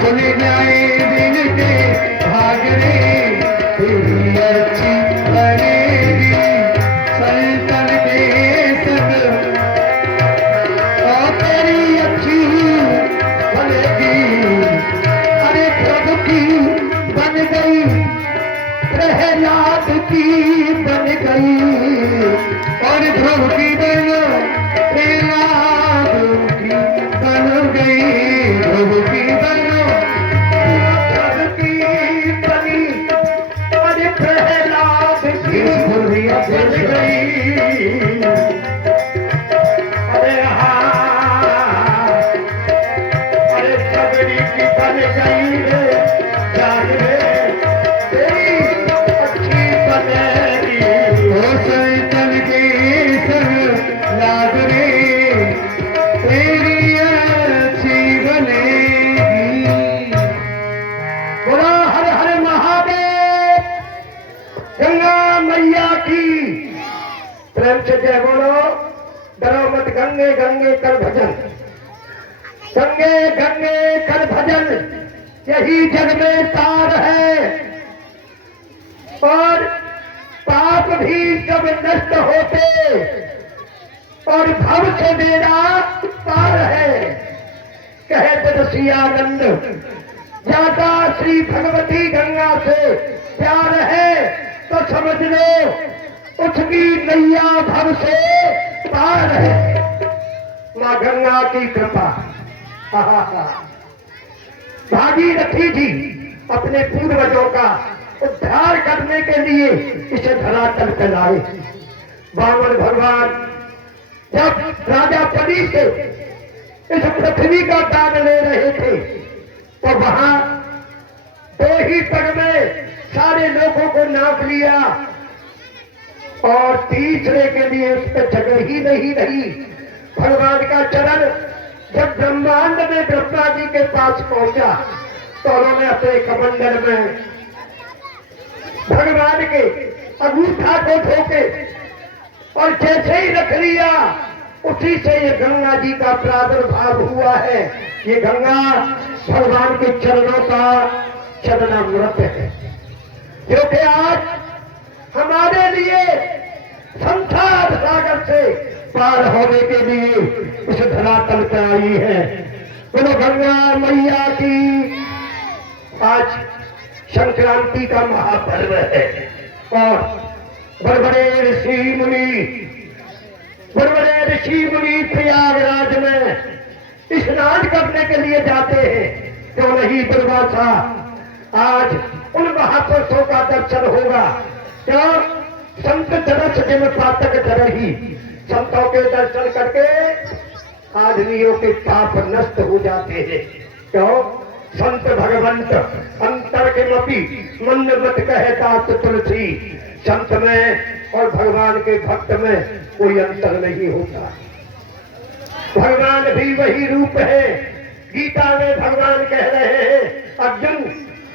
भूल जाए दिन के भाग रे तेरी अच्छी बनेगी सल्तन के संग और तेरी अच्छी बनेगी। अरे प्रभु की बन गई प्रहलाद की बन गई और प्रभु की बनो प्रहलाद की बन गई प्रभु की बनो प्रभु की बनी अरे प्रहलाद की बन गई। अरे हाँ अरे सबरी की बन गई रे जाग रे प्रेम से जय बोलो। डरो मत गंगे गंगे कर भजन गंगे गंगे कर भजन यही जग में तार है और पाप भी जब नष्ट होते और भव से मेरा पार है। कहे दरसियानंद ज्यादा श्री भगवती गंगा से प्यार है तो समझ लो उसकी नैया भव से पार है। माँ गंगा की कृपा भागीरथी जी अपने पूर्वजों का उद्धार करने के लिए इसे धरातल पे लाए। वामन भगवान जब राजा परी से इस पृथ्वी का दान ले रहे थे तो वहां दो ही पग में सारे लोगों को नाप लिया और तीसरे के लिए उस पर जगह ही नहीं रही। भगवान का चरण जब ब्रह्मांड में ब्रह्मा जी के पास पहुंचा तो उन्होंने अपने कमंडल में भगवान के अंगूठा को ठोके और जैसे ही रख लिया उसी से ये गंगा जी का प्रादुर्भाव हुआ है। ये गंगा भगवान के चरणों का चरणामृत है क्योंकि आज हमारे लिए संसार सागर से पार होने के लिए उस धरातल पे आई है। बोलो गंगा मैया की। आज संक्रांति का महापर्व है और बड़े ऋषि मुनि प्रयागराज में स्नान करने के लिए जाते हैं। क्यों नहीं दुर्वासा आज उन महापुरुषों का दर्शन होगा। क्यों संत दरस जिन पातक दरही संतों के दर्शन करके आदमियों के पाप नष्ट हो जाते हैं। क्यों संत भगवंत अंतर के मपी मंदमत कहता तुलसी। संत में और भगवान के भक्त में कोई अंतर नहीं होता। भगवान भी वही रूप है। गीता में भगवान कह रहे हैं अर्जुन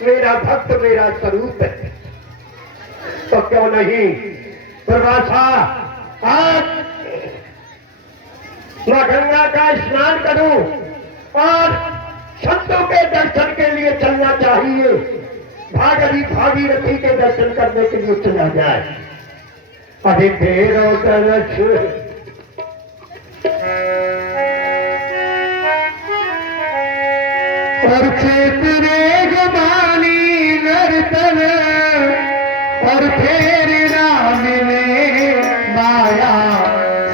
मेरा भक्त मेरा स्वरूप है। तो क्यों नहीं प्रवासा आज मैं गंगा का स्नान करूं और संतों के दर्शन के लिए चलना चाहिए। भागीरथी के दर्शन करने के लिए चला जाए। अभी फेरो तरस और क्षेत्रे गुमानी नर्तन और फेर ना मिले माया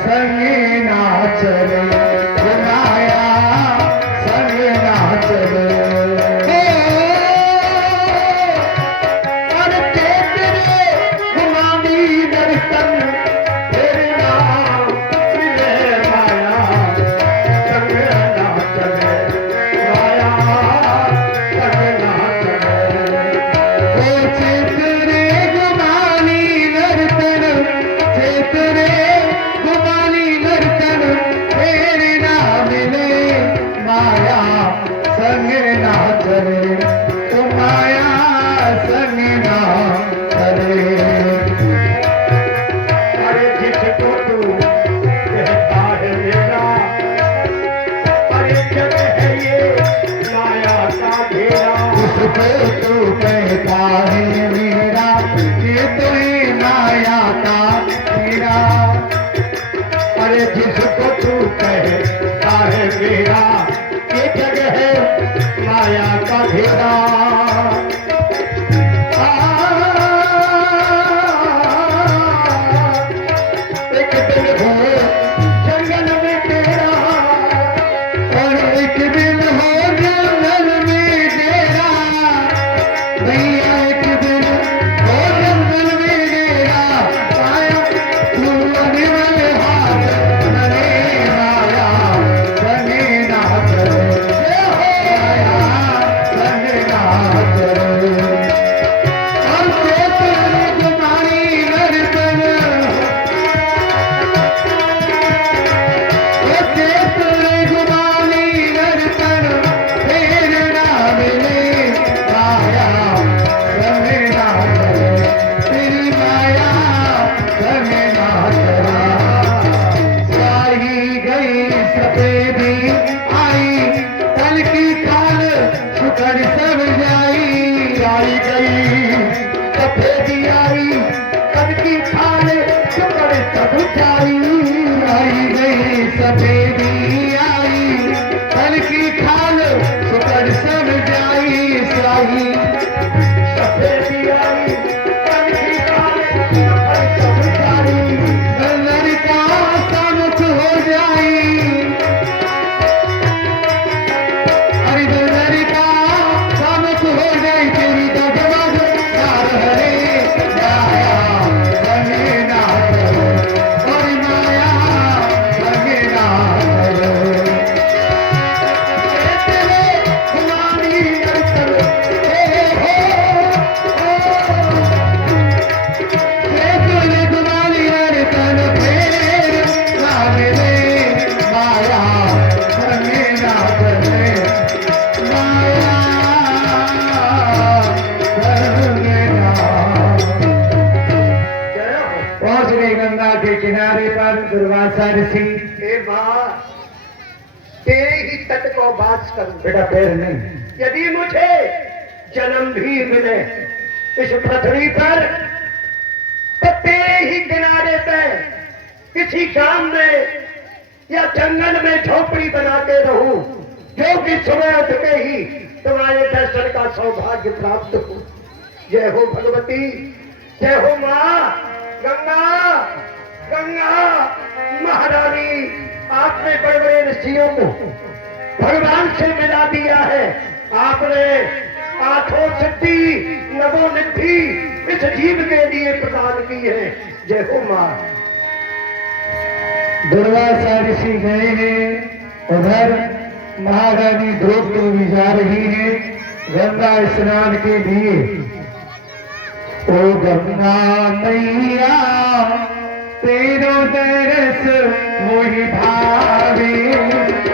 संग नाचल माया संग नाचल और क्षेत्रे गुमानी नर्तन फेर ना मिले माया संग नाचल माया संग नाचल। क्षेत्रे गुमानी नर्तन फेर के किनारे पर दुर्वासा ऋषि। हे माँ, तेरे ही तट को वास करूं। बेटा पैर नहीं, यदि मुझे जन्म भी मिले इस पृथ्वी पर, तो तेरे ही किनारे पे किसी गांव में या जंगल में झोपड़ी बना के रहूं, जो कि सुबह उठ के ही तुम्हारे दर्शन का सौभाग्य प्राप्त हो। जय हो भगवती, जय हो माँ गंगा। गंगा महारानी, आपने बड़े बड़े ऋषियों को भगवान से मिला दिया है। आपने आठों सिद्धि नवोनिधि इस जीव के लिए प्रदान की है। जय हो माँ। दुर्वासा ऋषि गए हैं, उधर महारानी द्रौपदी जा रही है गंगा स्नान के लिए। ओ गंगा मैया तेरो दरस मोहि भावे,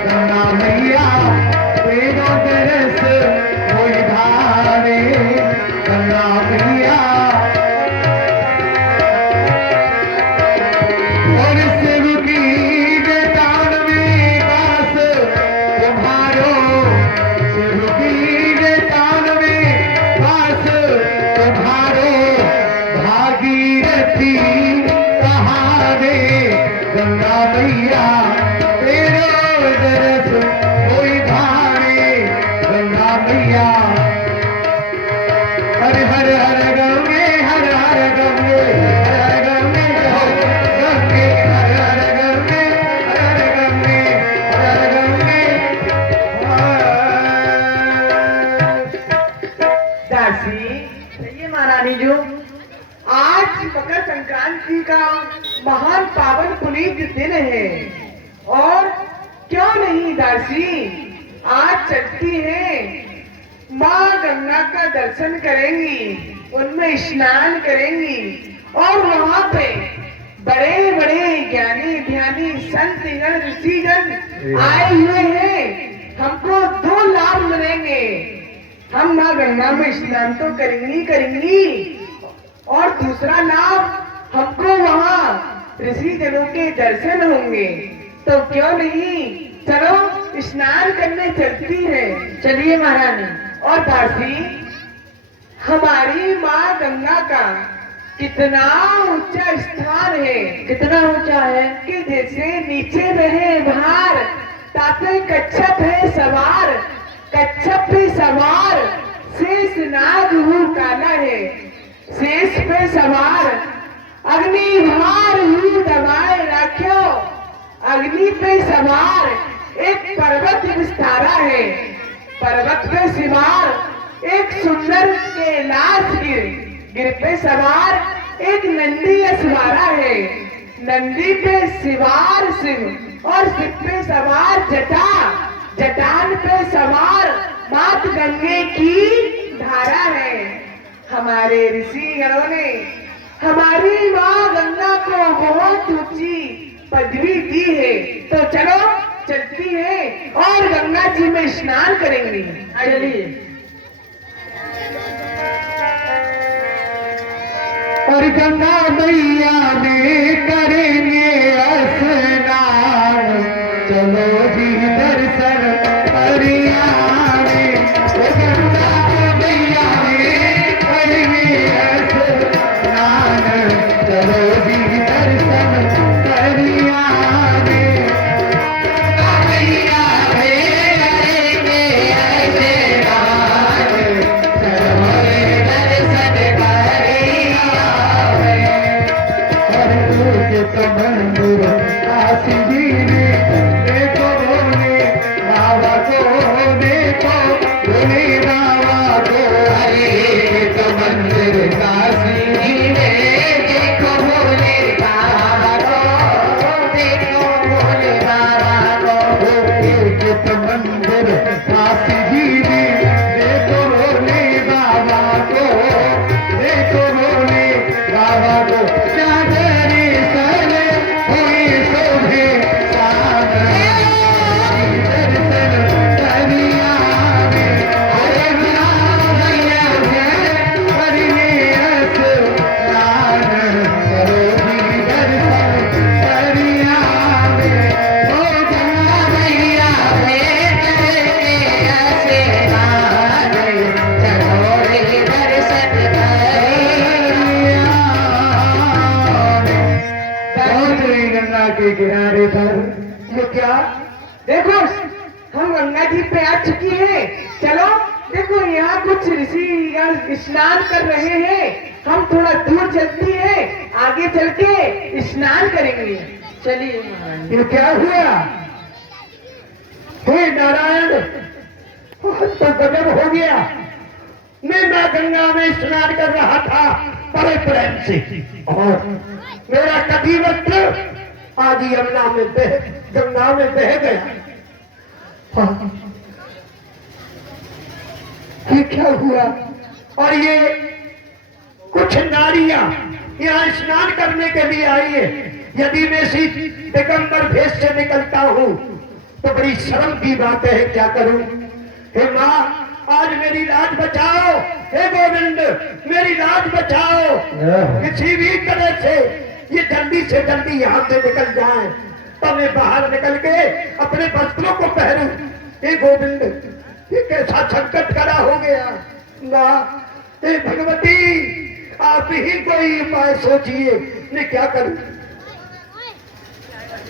गंगा मैया तेरो दरस मोहि भावे, गंगा मैया। और सेवकी बेटान में वास तुम्हारो, सेवकी बेटान में वास तुम्हारो, भागीरथी कहावे, गंगा मैया तेरो दरस कोई भावे, गंगा मैया। हर हर हर गंगे, हर हर गंगे, हर हर गंगे, गंगे हर हर गंगे, हर हर गंगे, हर हर गंगे। दासी, कहिए महारानी जो आज मकर संक्रांति का महान पावन पुनीत दिन है, और क्यों नहीं दासी, आज चलती है माँ गंगा का दर्शन करेंगी, उनमें स्नान करेंगी, और वहाँ पे बड़े बड़े ज्ञानी ध्यानी संतगण ऋषिगण आए हुए हैं। हमको दो लाभ मिलेंगे। हम माँ गंगा में स्नान तो करेंगी, और दूसरा लाभ हमको वहाँ ऋषि जनों के दर्शन होंगे। तो क्यों नहीं, चलो स्नान करने चलती है। चलिए महारानी। और दासी, हमारी माँ गंगा का कितना ऊंचा स्थान है, कितना ऊंचा है कि जैसे नीचे रहे भार, तापे कच्छप है सवार, कच्छप पे सवार, शेष नाग हूँ काला है, शेष पे सवार, अग्नि भार हूँ दबाए रखो, अग्नि पे सवार, एक पर्वत विस्तारा है, पर्वत पे सवार, एक सुंदर कैलाश गिर, गिर पे सवार, एक नंदी असवारा है, नंदी पे सवार शिव, और शिव पे सवार जटा, जटान पे सवार मात गंगे की धारा है। हमारे ऋषि गणों ने हमारी माँ गंगा को बहुत ऊंची पदवी दी है। तो चलो चलती है और गंगा जी में स्नान करेंगे। चलिए। और गंगा मैया में करेंगे स्नान, चलो जी दर्शन करियावे, ओ गंगा मैया में करेंगे स्नान, चलो जी दर्शन करियावे, गंगा मैया में करेंगे स्नान, चलो जी दर्शन करियावे। और के किनारे पर। ये क्या? देखो हम गंगा जी पे आ चुकी हैं। चलो देखो यहाँ कुछ ऋषि स्नान कर रहे हैं। हम थोड़ा दूर चलती हैं, आगे चल के स्नान करेंगे। चलिए महारानी। ये क्या हुआ? हे नारायण, तो गजब हो गया। मैं मां गंगा में स्नान कर रहा था बड़े प्रेम से, और मेरा कटी वस्त्र आज यमुना में बह, गंगा में बह गया। हाँ, ये क्या हुआ? और ये कुछ नारियां यहाँ स्नान करने के लिए आई है। यदि मैं इसी दिगंबर भेष से निकलता हूँ तो बड़ी शर्म की बात है। क्या करूं? हे माँ, आज मेरी लाज बचाओ। हे गोविंद, मेरी लाज बचाओ। किसी भी तरह से ये जल्दी से जल्दी यहाँ से निकल जाए तो मैं बाहर निकल के अपने वस्त्रों को पहनूं। हे गोविंद, ये कैसा संकट खड़ा हो गया। माँ, हे भगवती, आप ही कोई उपाय सोचिए, मैं क्या करूं?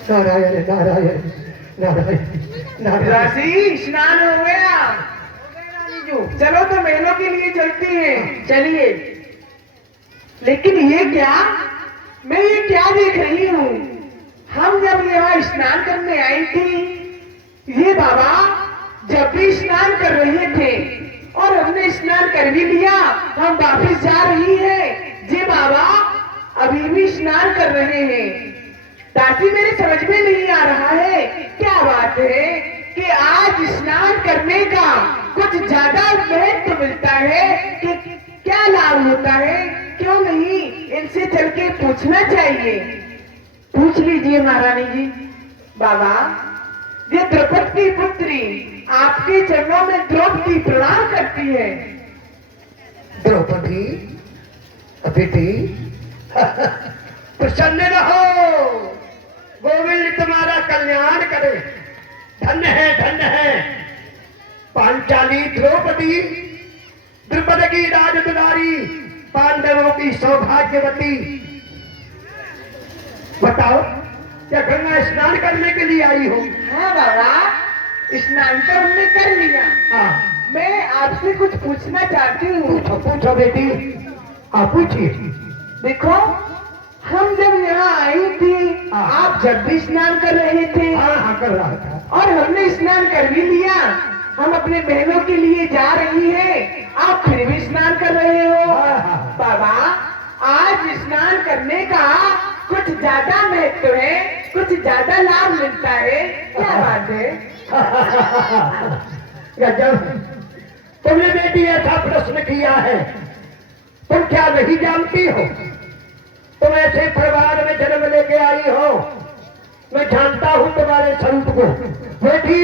नारायण नारायण नारायण नारायण। राशि स्नान हो गया रानी जो। चलो तो महलों के लिए चलती हैं। चलिए। लेकिन ये क्या, मैं ये क्या देख रही हूँ? हम जब यहाँ स्नान करने आई थी, ये बाबा जब भी स्नान कर रहे थे और हमने स्नान कर भी लिया, हम वापिस जा रही है। ये बाबा अभी भी स्नान कर रहे हैं। दासी, मेरे समझ में नहीं आ रहा है क्या बात है कि आज स्नान करने का कुछ ज्यादा महत्व मिलता है कि क्या लाभ होता है? क्यों नहीं इनसे चल के पूछना चाहिए। पूछ लीजिए महारानी जी। बाबा, ये द्रौपदी की पुत्री आपके चरणों में द्रौपदी प्रणाम करती है। द्रौपदी, बेटी, प्रसन्न रहो। गोविंद तुम्हारा कल्याण करे। धन्य है पांचाली द्रौपदी, द्रुपद की राजदुलारी, पांडवों की सौभाग्यवती। बताओ, क्या गंगा स्नान करने के लिए आई हो? हाँ बाबा, स्नान तो हमने कर लिया। हाँ, मैं आपसे कुछ पूछना चाहती हूँ। पूछो पूछो बेटी, आप पूछिए। देखो, हम जब यहाँ आई थी, हाँ। आप जब भी स्नान कर रहे थे हाँ हाँ, कर रहा था। और हमने स्नान कर भी लिया। हम अपने बहनों के लिए जा रही हैं, आप फिर भी स्नान कर रहे हो। हाँ, हाँ। बाबा, आज स्नान करने का कुछ ज्यादा महत्व है, कुछ ज्यादा लाभ मिलता है। क्या बात है? गजब, तुमने बेटी ऐसा प्रश्न किया है। तुम क्या नहीं जानती हो? तुम ऐसे परिवार में जन्म लेके आई हो। मैं जानता हूँ तुम्हारे स्वरूप को। बेटी,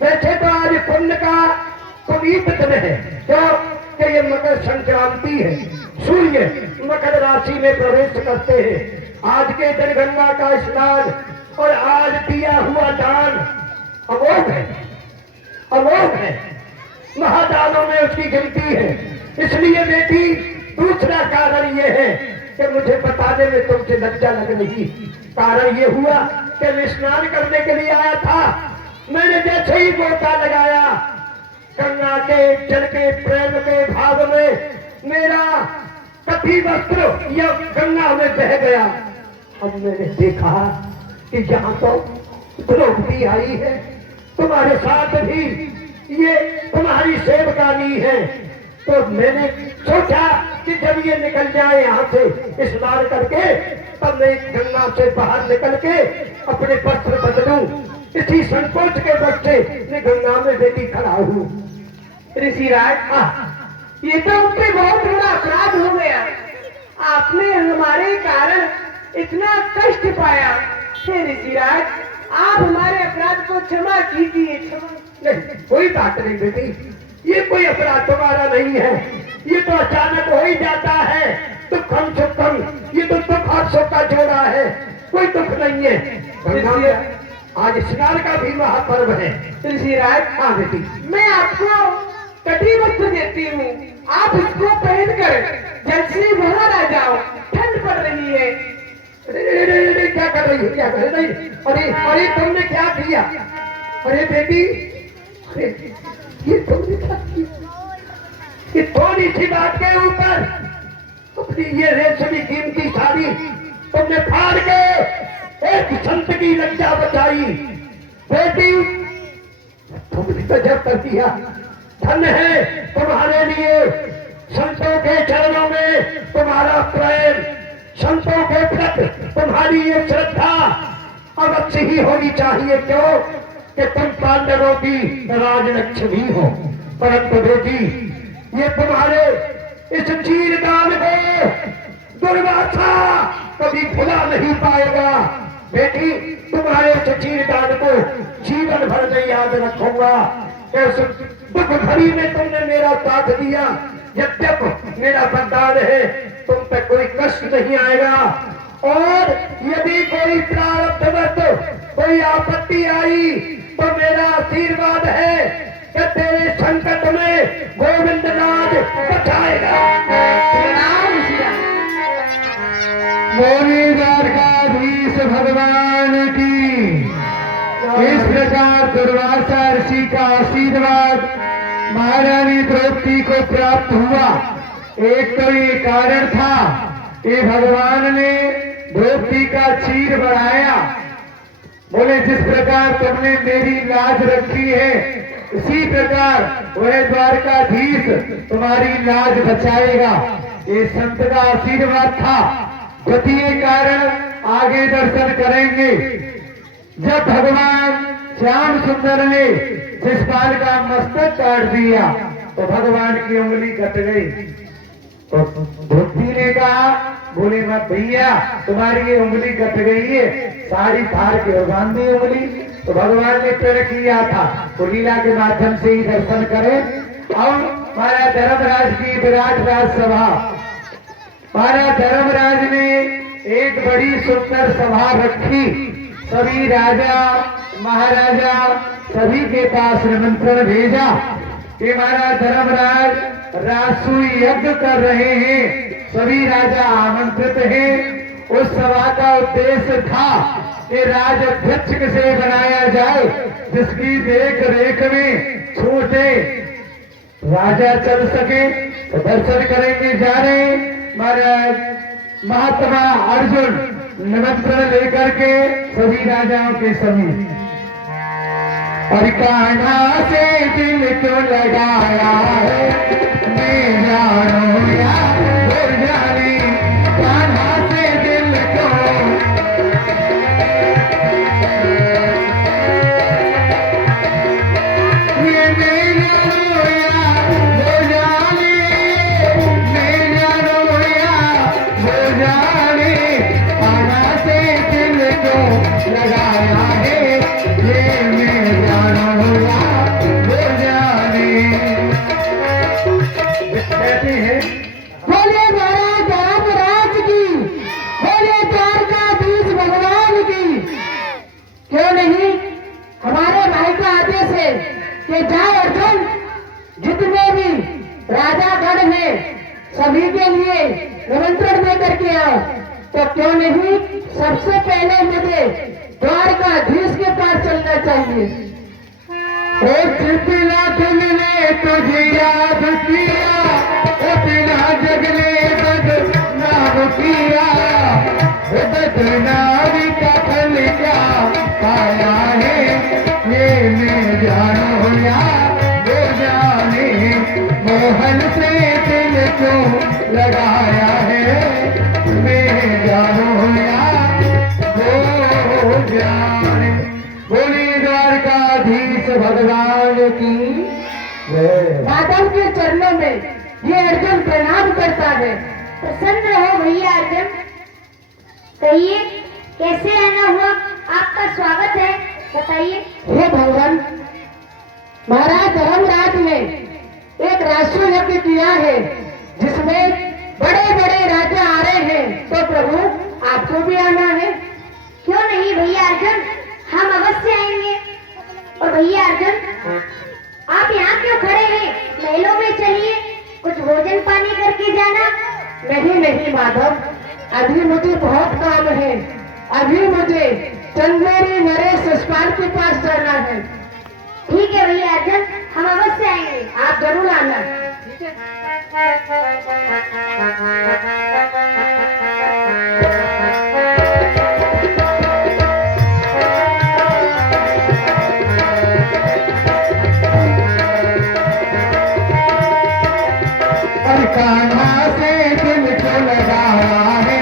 वैसे तो आज पुण्य का पुनीत दिन है, क्यों कि ये मकर संक्रांति है। सूर्य मकर राशि में प्रवेश करते हैं। आज के दिन गंगा का स्नान और आज दिया हुआ दान अमोघ है, अमोघ है। महादानों में उसकी गिनती है। इसलिए बेटी, दूसरा कारण ये है कि मुझे बताने में तुमसे लज्जा लग रही। कारण ये हुआ कि मैं स्नान करने के लिए आया था। मैंने जैसे ही गोता लगाया, गंगा के जल के प्रेम के भाव में मेरा कटी वस्त्र यह गंगा में बह गया। अब मैंने देखा कि जहाँ तो द्रौपदी आई है, तुम्हारे साथ भी ये तुम्हारी सेवकानी है, तो मैंने सोचा कि जब ये निकल जाए यहाँ से स्नान करके, तब मैं गंगा से बाहर निकल के अपने वस्त्र बदलूं। इसी संकोच के वक्त से मैं गंगा में बेटी खड़ा हूँ। ऋषिराज, ये तो उन पे बहुत बड़ा अपराध हो गया। आपने हमारे कारण इतना कष्ट पाया। हे ऋषिराज, आप हमारे अपराध को क्षमा कीजिए। क्षमा। नहीं, कोई बात नहीं बेटी, ये कोई अपराध तुम्हारा नहीं है। ये तो अचानक हो ही जाता है। दुख हम सुख हम, ये तो दुख और सुख का जोड़ा है, कोई दुख नहीं है। गंगा में आज स्नान का भी महापर्व है। ऋषिराज, हाँ बेटी, मैं आपको कटी वस्त्र देती हूँ, आप इसको पहनकर जल से बाहर आ जाओ। ठंड पड़ रही है। क्या कर रही है, क्या कर रही? अरे अरे तुमने क्या किया? अरे बेटी, अरे ये तुमने क्या किया? ये थोड़ी सी बात के ऊपर अपनी ये रेशमी कीमती साड़ी तुमने फाड़ के एक संत की लज्जा बचाई। बेटी, तुमने तो जब कर दिया। धन्य है तुम्हारे लिए संतों के चरणों में तुम्हारा प्रेम, संतों के प्रति तुम्हारी ये श्रद्धा अवश्य ही होनी चाहिए। क्यों कि तुम पांडवों की राजलक्ष्मी हो। परंतु बेटी, ये तुम्हारे इस चीरदान को दुर्वासा कभी भुला नहीं पाएगा। बेटी, तुम्हारे इस चीरदान को जीवन भर में याद रखूंगा। इस दुख घड़ी में तुमने मेरा साथ दिया। यद्यप मेरा वरदान है, तुम पे कोई कष्ट नहीं आएगा। और यदि कोई प्रारब्धवश कोई आपत्ति आई तो मेरा आशीर्वाद है कि तेरे संकट में गोविंद राज बचाएगा। प्रणाम सिया। बोले द्वारकाधीश भगवान की। इस प्रकार दुर्वासा ऋषि का आशीर्वाद महारानी द्रौपदी को प्राप्त हुआ। एक तो ये कारण था कि भगवान ने द्रौपदी का चीर बढ़ाया। बोले जिस प्रकार तुमने मेरी लाज रखी है, इसी प्रकार वह द्वारकाधीश तुम्हारी लाज बचाएगा। ये संत का आशीर्वाद था। द्वितीय कारण आगे दर्शन करेंगे। जब भगवान श्याम सुंदर ने शिशुपाल का मस्तक काट दिया तो भगवान की उंगली कट गई। तो द्रौपदी ने कहा, बोले मत भैया, तुम्हारी ये उंगली कट गई है, साड़ी फाड़ के और बांध दी उंगली। तो भगवान ने प्रण किया था, तो लीला के माध्यम से ही दर्शन करें। और महाराज धर्मराज की विराट राजसभा, महाराज धर्मराज ने एक बड़ी सुंदर सभा रखी। सभी राजा महाराजा सभी के पास निमंत्रण भेजा कि महाराज धर्मराज राजसूय यज्ञ कर रहे हैं, सभी राजा आमंत्रित हैं। उस सभा का उद्देश्य था कि राजाध्यक्ष किसे बनाया जाए जिसकी देख रेख में छोटे राजा चल सके। तो दर्शन करेंगे जा रहे महाराज महात्मा अर्जुन निमंत्रण लेकर के सभी राजाओं के समीप। और कान्हा से दिल क्यों लगाया है, मैं जानो या वो जाने, कान्हा से दिल क्यों। ये मैं जानो या वो जाने, मैं जानो या वो जाने, कान्हा से दिल क्यों लगाया है, ये मैं कहते हैं। बोले महाराज धर्मराज की, बोले द्वारकाधीश भगवान की। क्यों नहीं, हमारे भाई का आदेश है कि जाओ अर्जुन, जितने भी राजागण हैं सभी के लिए निमंत्रण देकर के आओ। तो क्यों नहीं, सबसे पहले मुझे द्वारकाधीश के पास चलना चाहिए। बिना तुमने तुझे याद किया, बिना जगने बदनाम किया, बदनामी का फल क्या पाया है, ये मैं जानो या वो जाने, मोहन से दिल क्यों लगाया है, मैं जानो या वो जाने। बोली द्वारकाधीश भगवान की। माधव के चरणों में ये अर्जुन प्रणाम करता है। प्रसन्न रहो भैया अर्जुन। कहिए कैसे आना हुआ, आपका स्वागत है, बताइए। हे भगवान, महाराज धर्मराज ने एक राष्ट्रीय यज्ञ किया है जिसमें बड़े बड़े राजा आ रहे हैं, तो प्रभु आपको भी आना है। क्यों नहीं भैया अर्जुन, हम अवश्य आएंगे। और भैया अर्जुन, आप यहाँ क्यों खड़े हैं, महलों में चलिए, कुछ भोजन पानी करके जाना। नहीं नहीं माधव, अभी मुझे बहुत काम है। अभी मुझे चंदेरी नरेश यशपाल के पास जाना है। ठीक है भैया अर्जुन, हम अवश्य आएंगे, आप जरूर आना। और कान्हा से दिल को लगाया है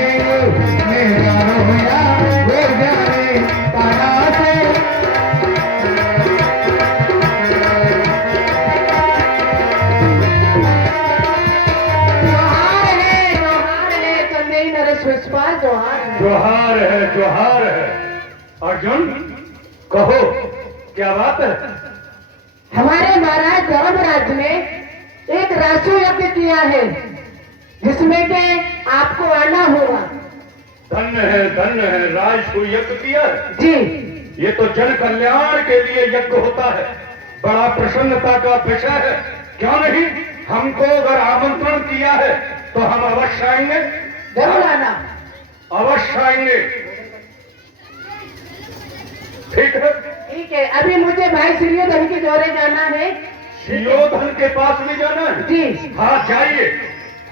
मेरा रोया वो जाने कान्हा से। जोहार है चंदेरी नरेश यशपाल, जोहार है। जोहार है अर्जुन, कहो क्या बात है? हमारे महाराज धर्मराज ने एक राशि यज्ञ किया है जिसमें के आपको आना होगा। धन्य है, राजसू यज्ञ किया है। जी ये तो जन कल्याण के लिए यज्ञ होता है, बड़ा प्रसन्नता का विषय है। क्यों नहीं, हमको अगर आमंत्रण किया है तो हम अवश्य आएंगे, जरूर आना। अवश्य आएंगे। ठीक है, ठीक है, अभी मुझे भाई श्रीधर के दौरे जाना है। शिरोधन के पास भी जाना है? जी हाँ जाइए,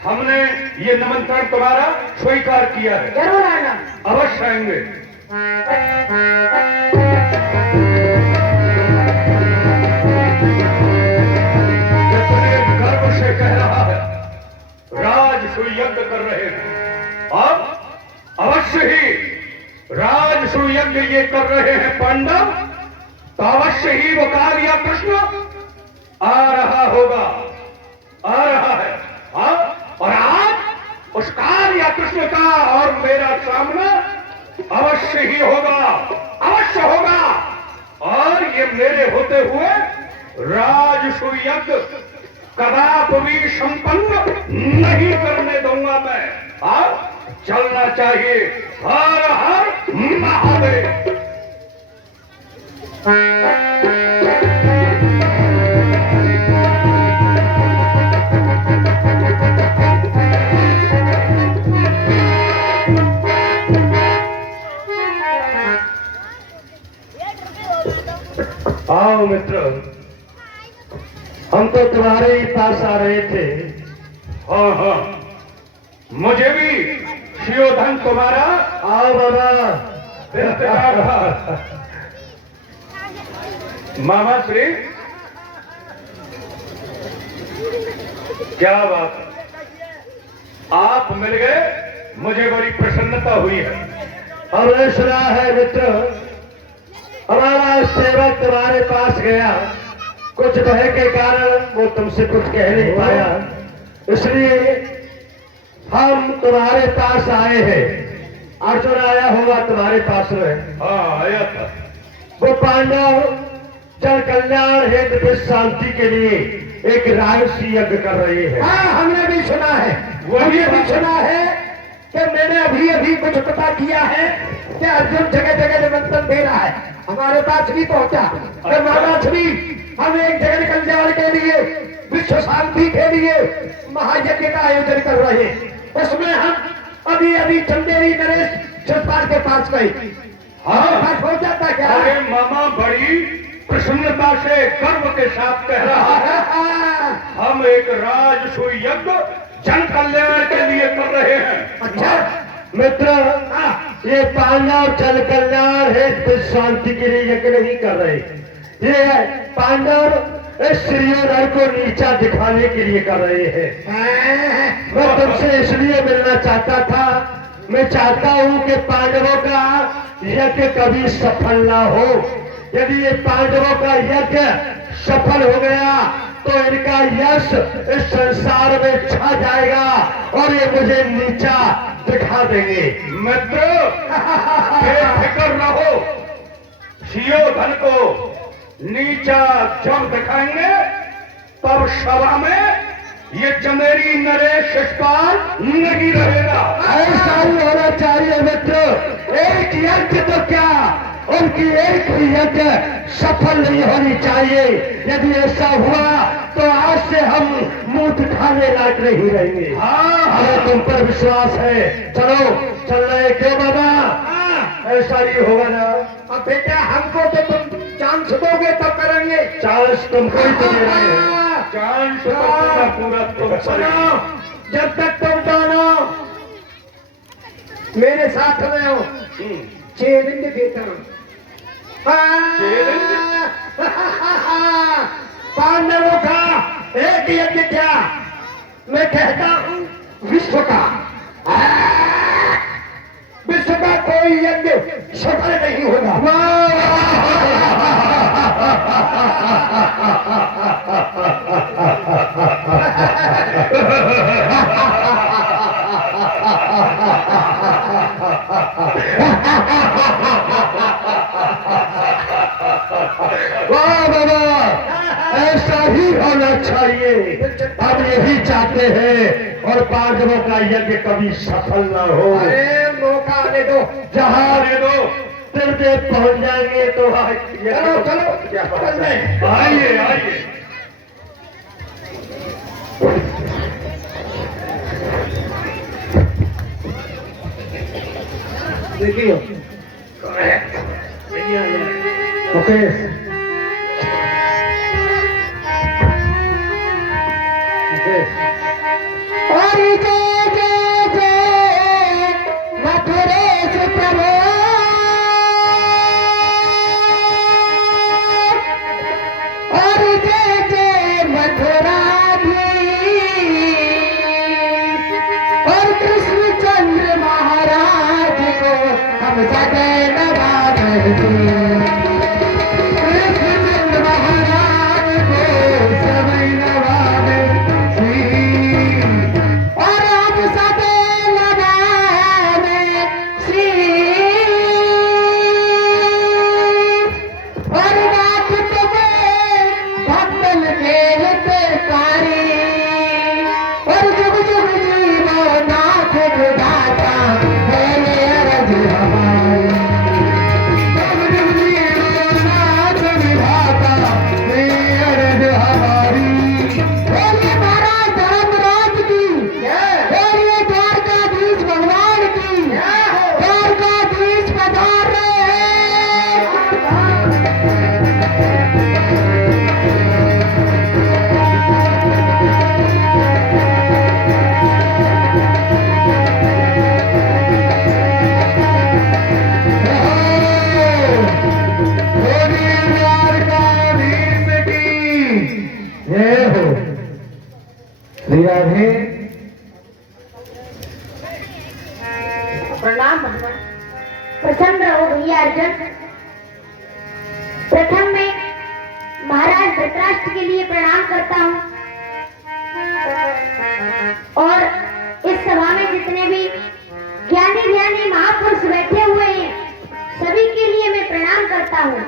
हमने ये निमंत्रण तुम्हारा स्वीकार किया है, जरूर आना। अवश्य आएंगे। जितने गर्व से कह रहा है राजसू यज्ञ कर रहे हैं, अब अवश्य ही राजसू यज्ञ ये कर रहे हैं पांडव, तो अवश्य ही वो काल या कृष्ण आ रहा होगा, आ रहा है। और आज उस काल या कृष्ण का और मेरा सामना अवश्य ही होगा, अवश्य होगा। और ये मेरे होते हुए राजसू यज्ञ कदापि संपन्न नहीं करने दूंगा मैं। चलना चाहिए। हर हर महादेव। आओ मित्र, हम तो तुम्हारे ही पास आ रहे थे। हाँ हाँ, मुझे भी शिरोधन तुम्हारा। आओ बाबा, इंतजार था। मामा श्री, क्या बात, आप मिल गए, मुझे बड़ी प्रसन्नता हुई है। हमने सुना है मित्र, हमारा सेवक तुम्हारे पास गया, कुछ भय के कारण वो तुमसे कुछ कह नहीं पाया, इसलिए हम तुम्हारे पास आए हैं। अर्जुन आया होगा तुम्हारे पास में। हाँ आया था। वो पांडव जन कल्याण हेतु विश्व शांति के लिए एक राजसी यज्ञ कर रहे हैं। हाँ हमने भी सुना है, वही हमने भी सुना है कि मैंने अभी अभी कुछ पता किया है कि अर्जुन जगह जगह निमंत्रण दे रहा है। हमारे पास भी पहुंचा कि महाराज श्री, हम एक जगत कल्याण के लिए, विश्व शांति के लिए महायज्ञ का आयोजन कर रहे हैं। उसमें हम अभी अभी चंदेरी नरेश यशपाल के पास गए। हाँ हो जाता क्या? अरे मामा बड़ी प्रसन्नता से गर्व के साथ कह रहा है, हम एक राजसू यज्ञ जन कल्याण के लिए कर रहे हैं। अच्छा मित्र, ये पांडव जन कल्याण है, विश्व शांति के लिए यज्ञ नहीं कर रहे। ये पांडव इस श्रीधर को नीचा दिखाने के लिए कर रहे हैं। मैं तुमसे इसलिए मिलना चाहता था, मैं चाहता हूं कि पांडवों का यज्ञ कभी सफल ना हो। यदि ये पांडवों का यज्ञ सफल हो गया तो इनका यश इस संसार में छा जाएगा और ये मुझे नीचा दिखा देंगे। मित्र, बेफिक्र रहो, शिरोधन को नीचा जब दिखाएंगे तब सभा में ये चंदेरी नरेश यशपाल नहीं रहेगा। ऐसा ही होना चाहिए मित्र। एक यज्ञ तो क्या, उनकी एक भी यज्ञ सफल नहीं होनी चाहिए। यदि ऐसा हुआ तो आज से हम मुंह दिखाने लायक नहीं रहेंगे। हाँ हमें तुम पर विश्वास है। चलो चल रहे क्यों बाबा? बस तुमको ही तो दे रहे हैं। चांद तो पूरा पूरा तुम पर सुनो, है। जब तक तुम दोनों मेरे साथ में हो चैलेंज देता हूँ। पांडवों का एक यज्ञ क्या, मैं कहता हूँ विश्व का। विश्व का कोई यज्ञ सफल नहीं होगा। वाह बाबा, ऐसा ही होना चाहिए। हम यही चाहते हैं और पांडवों का यज्ञ कभी सफल न हो। अरे मौका आने दो। जहाँ दे दो तिरते पहुंच जाएंगे तो चलो चलो चल में। आइए आइए। देखिए ओके और जय जय जय मथुरेश प्रभु, और जय जय मथुराधीश, और कृष्णचंद्र महाराज को हम सदैव नवाते। कृष्णचंद्र महाराज को सदैव नवाते और हम सदैव नवाते श्री। और नाथ तुम्हें भक्तन के हितकारी, और जुग जुग जीवो नाथ विधाता, मेरे अरज हमारी। जुग जुग जीवो नाथ विधाता, मेरे अरज हमारी। बोलिए महाराज धर्मराज की, बोलिए द्वारकाधीश भगवान की। द्वारकाधीश पधार रहे हैं। राधे प्रणाम भगवान। प्रसन्न रहो भैया अर्जुन। प्रथम मैं महाराज धृतराष्ट्र के लिए प्रणाम करता हूँ और इस सभा में जितने भी ज्ञानी ध्यानी महापुरुष बैठे हुए हैं सभी के लिए मैं प्रणाम करता हूँ।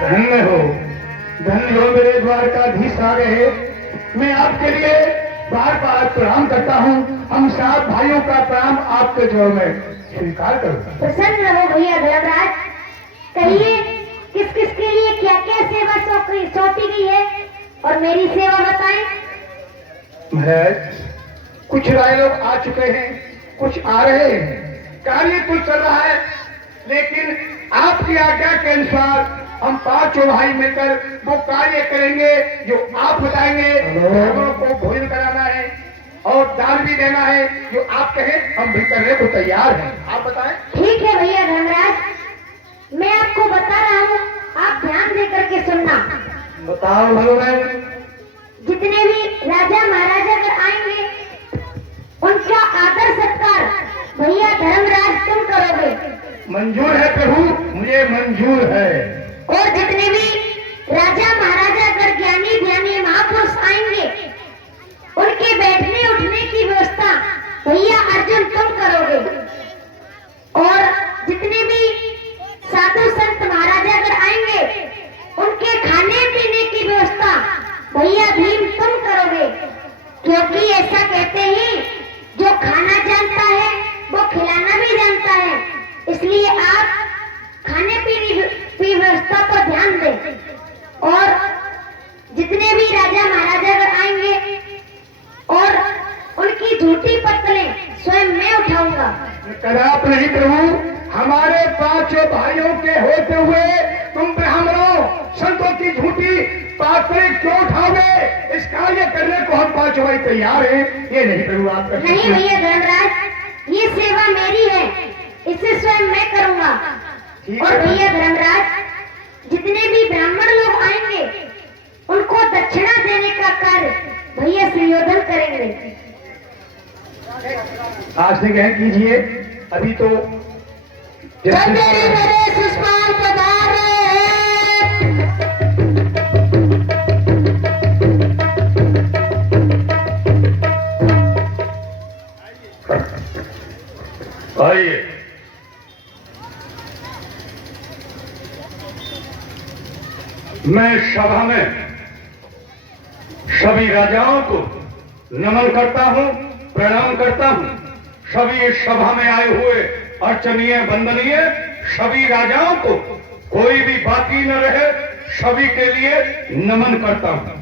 धन्य हो, धन्य हो मेरे द्वारकाधीश आ गए। मैं आपके लिए बार बार प्रणाम करता हूँ। हम 7 भाइयों का प्रणाम आपके जोर में स्वीकार करता हूँ। प्रसन्न रहो भैया धर्मराज। कहिए किस किस के लिए क्या क्या सेवा सौंपी गई है और मेरी सेवा बताएं। महाराज, कुछ राय लोग आ चुके हैं, कुछ आ रहे हैं। कार्य कुछ चल रहा है, लेकिन आपकी आज्ञा के अनुसार हम 5 भाई मिलकर वो कार्य करेंगे जो आप बताएंगे। लोगों को भोजन कराना है और दान भी देना है, जो आप कहें हम भी करने को तैयार हैं। आप बताएं। ठीक है भैया धर्मराज, मैं आपको बता रहा हूँ, आप ध्यान दे करके सुनना। बताओ भगवान। जितने भी राजा महाराजा अगर आएंगे उनका आदर सत्कार भैया धर्मराज तुम करोगे। मंजूर है प्रभु, मुझे मंजूर है। और जितने भी राजा महाराजा अगर ज्ञानी ध्यानी महापुरुष आएंगे उनके बैठने उठने की व्यवस्था भैया अर्जुन तुम करोगे। और जितने भी साधु संत महाराजा अगर आएंगे उनके खाने पीने की व्यवस्था भैया भीम तुम करोगे। क्योंकि ऐसा कहते हैं जो खाना जानता है वो खिलाना भी जानता है, इसलिए आप खाने पीने की व्यवस्था पर ध्यान दें। और जितने भी राजा महाराजा अगर आएंगे और उनकी झूठी पत्तलें स्वयं मैं उठाऊंगा। कदाप नहीं प्रभु, हमारे 5 भाइयों के होते हुए तुम ब्राह्मणों आप करे क्यों उठाओगे? इस कार्य करने को हम 5 भाई तैयार हैं। ये नहीं प्रभु आप कर नहीं सकते। भैया धर्मराज, ये सेवा मेरी है, इसे स्वयं मैं करूंगा। ठीक और है। भैया धर्मराज, जितने भी ब्राह्मण लोग आएंगे उनको दक्षिणा देने का कार्य भैया सुयोधन करेंगे। आज से कह कीजिए, अभी तो चंदेरी मेरे शिषपाल पधार रहे हैं। आइए। मैं सभा में सभी राजाओं को नमन करता हूं, प्रणाम करता हूं। सभी इस सभा में आए हुए अर्चनीय वंदनीय सभी राजाओं को कोई भी बाकी न रहे, सभी के लिए नमन करता हूं।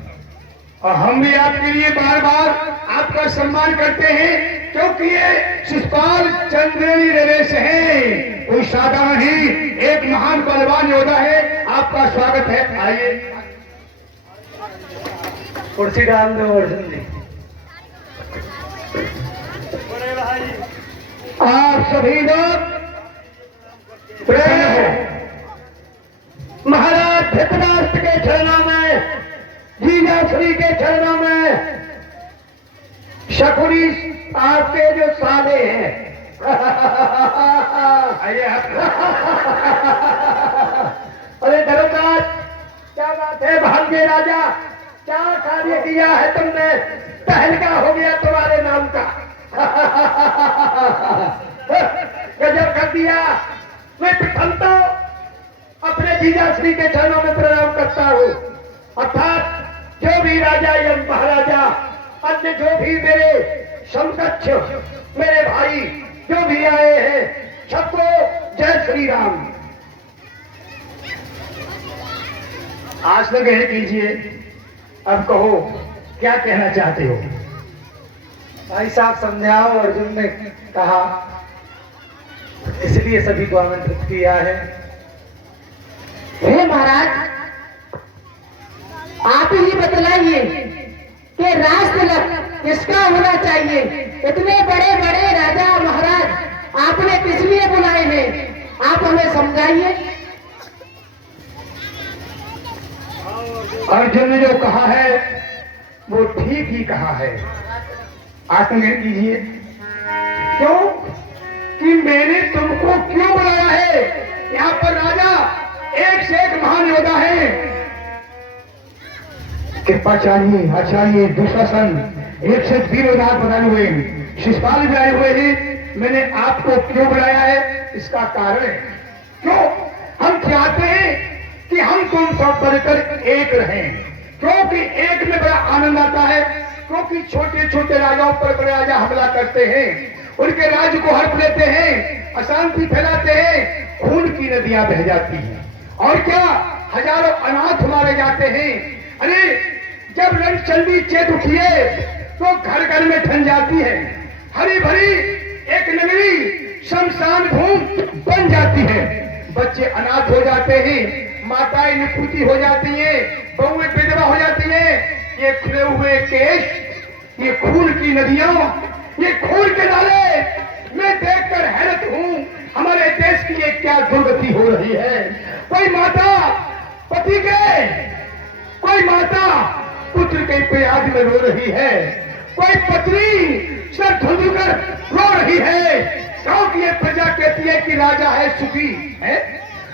और हम भी आपके लिए बार बार आपका सम्मान करते हैं, क्योंकि ये शिषपाल चंद्रेनी नरेश है, कोई सादा नहीं, एक महान बलवान योद्धा है। आपका स्वागत है, आइए। कुर्सी डाल दो अर्जुन जी। आप सभी लोग प्रेम महाराज धृतराष्ट्र के चरणों में, जीजाश्री के चरणों में, शकुनी आपके जो साले हैं, अरे धर्मराज, क्या बात है भाग्य राजा, क्या कार्य किया है तुमने? तहलका हो गया तुम्हारे नाम का। गजब कर दिया। मैं प्रथम तो अपने जीजाश्री के चरणों में प्रणाम करता हूँ, अर्थात जो भी राजा या महाराजा, अन्य जो भी मेरे समकक्ष, मेरे भाई जो भी आए हैं, सबको जय श्री राम। आज तक कह कीजिए, अब कहो क्या कहना चाहते हो? भाई साहब समझाओ, अर्जुन ने कहा, इसलिए सभी को आमंत्रित किया है। हे महाराज, आप ही बतलाइए कि राज तिलक किसका होना चाहिए? इतने बड़े बड़े राजा महाराज आपने किस लिए बुलाए हैं? आप हमें समझाइए। अर्जुन ने जो कहा है वो ठीक ही कहा है। आत्मग्रहण कीजिए। क्यों? कि मैंने तुमको क्यों बुलाया है? यहाँ पर राजा एक से एक महान योद्धा है। कृपाचार्य, आचार्य, दुशासन, एक से एक वीर योद्धा बनाए हुए, शिषपाल भी आए हुए हैं। मैंने आपको क्यों बुलाया है? इसका कारण है, क्यों? हम चाहते हैं कि हम तुम सब बढ़कर एक रहें, क्योंकि एक में बड़ा आनंद आता है। क्योंकि छोटे छोटे राजाओं पर बड़े राजा हमला करते हैं, उनके राज्य को हड़प लेते हैं, अशांति फैलाते हैं, खून की नदियां बह जाती हैं, और क्या हजारों अनाथ मारे जाते हैं। अरे जब रणचंडी चेत उठिए तो घर घर में ठन जाती है, हरी भरी एक नगरी शमशान भूम बन जाती है। बच्चे अनाथ हो जाते हैं, माताएं निपुती हो जाती हैं, बहुएं विधवा हो जाती हैं। ये खुले हुए केश, ये खून की नदियां, ये खून के नाले, मैं देखकर हैरत हूं, हमारे देश की ये क्या दुर्गति हो रही है। कोई माता पति के, कोई माता पुत्र के प्याद में रो रही है, कोई पत्नी सर धुंधकर रो रही है, क्योंकि ये प्रजा कहती है कि राजा है सुखी है,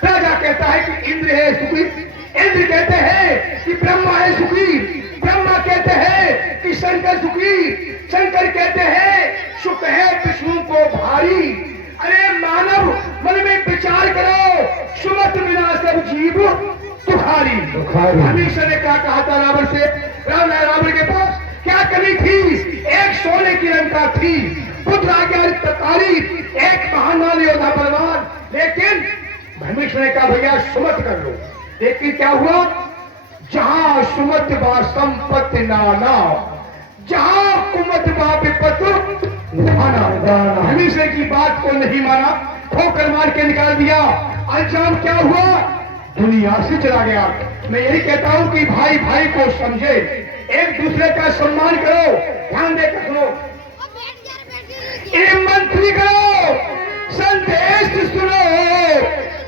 राजा कहता है कि इंद्र है सुखी, इंद्र कहते हैं कि ब्रह्मा है सुखी, ब्रह्मा कहते हैं कि शंकर सुखी, शंकर कहते हैं सुख है विष्णु को भारी। अरे मानव मन में विचार करो, सुमत बिना सब जीव दुखारी। हमेशा ने क्या कहा था रावण से? रावण के पास क्या कमी थी? एक सोने की लंका थी, पुत्र आज्ञाकारी, एक महान योद्धा बलवान, लेकिन भीष्म ने कहा भैया सुमत कर लो। लेकिन क्या हुआ? जहां सुमत बा संपत्ति नाना, जहां कुमत बा विपत नाना। भीष्म की बात को नहीं माना, ठोकर मार के निकाल दिया। अंजाम क्या हुआ? दुनिया से चला गया। मैं यही कहता हूं कि भाई भाई को समझे, एक दूसरे का सम्मान करो। ध्यान देकर सुनो, मंत्री करो, संदेश सुनो।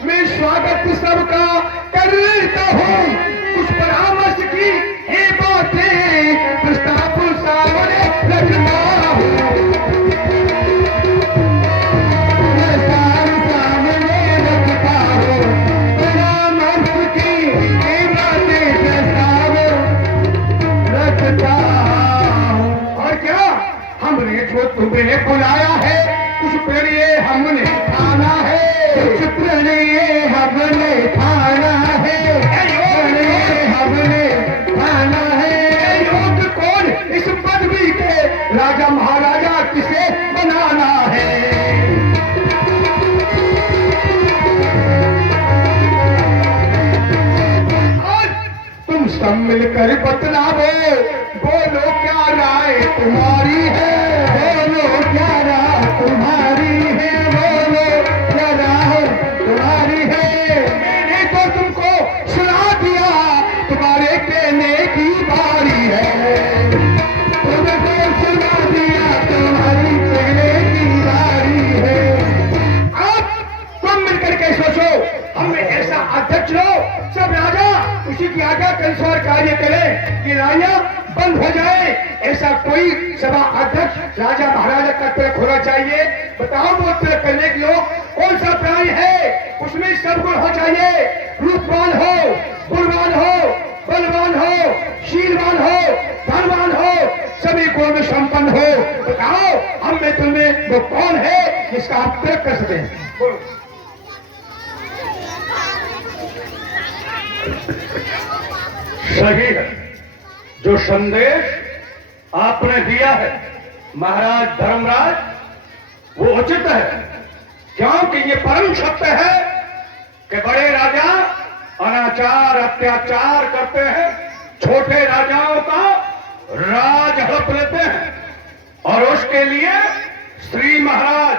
मैं स्वागत सबका करता हूं, कुछ परामर्श की ये बातें प्रस्ताव सामने रखना हूं। तुम्हें बुलाया है, कुछ प्रणय हमने खाना है, कुछ प्रणय हमने खाना है, प्रणय हमने खाना है। योग कौन इस पदवी के राजा महाराजा किसे बनाना है। तुम सब मिलकर बतलाओ, बोलो क्या राय तुम्हारी है, बोलो क्या राय तुम्हारी है, बोलो क्या राय तुम्हारी है। मैंने तो तुमको सुना दिया, तुम्हारे कहने की बारी है। तुमको सुना दिया, तुम्हारी कहने की बारी है। अब तुम मिलकर के सोचो, हमें ऐसा अध्यक्ष लो, सब राजा उसी की आज्ञा के अनुसार कार्य करें कि राजा बंद हो जाए। ऐसा कोई सभा अध्यक्ष राजा महाराजा का तिलक होना चाहिए। बताओ वो तिलक करने के लोग कौन सा प्राणी है, उसमें सब गुण हो चाहिए। रूपवान हो, गुणवान हो, बलवान हो, शीलवान हो, धनवान हो, सभी गुण में संपन्न हो। बताओ हम में तुम्हें वो कौन है जिसका आप तिलक कर सकें। बोलो। सही है, जो संदेश आपने दिया है महाराज धर्मराज, वो उचित है, क्योंकि ये परम सत्य है कि बड़े राजा अनाचार अत्याचार करते हैं, छोटे राजाओं का राज हड़प लेते हैं, और उसके लिए श्री महाराज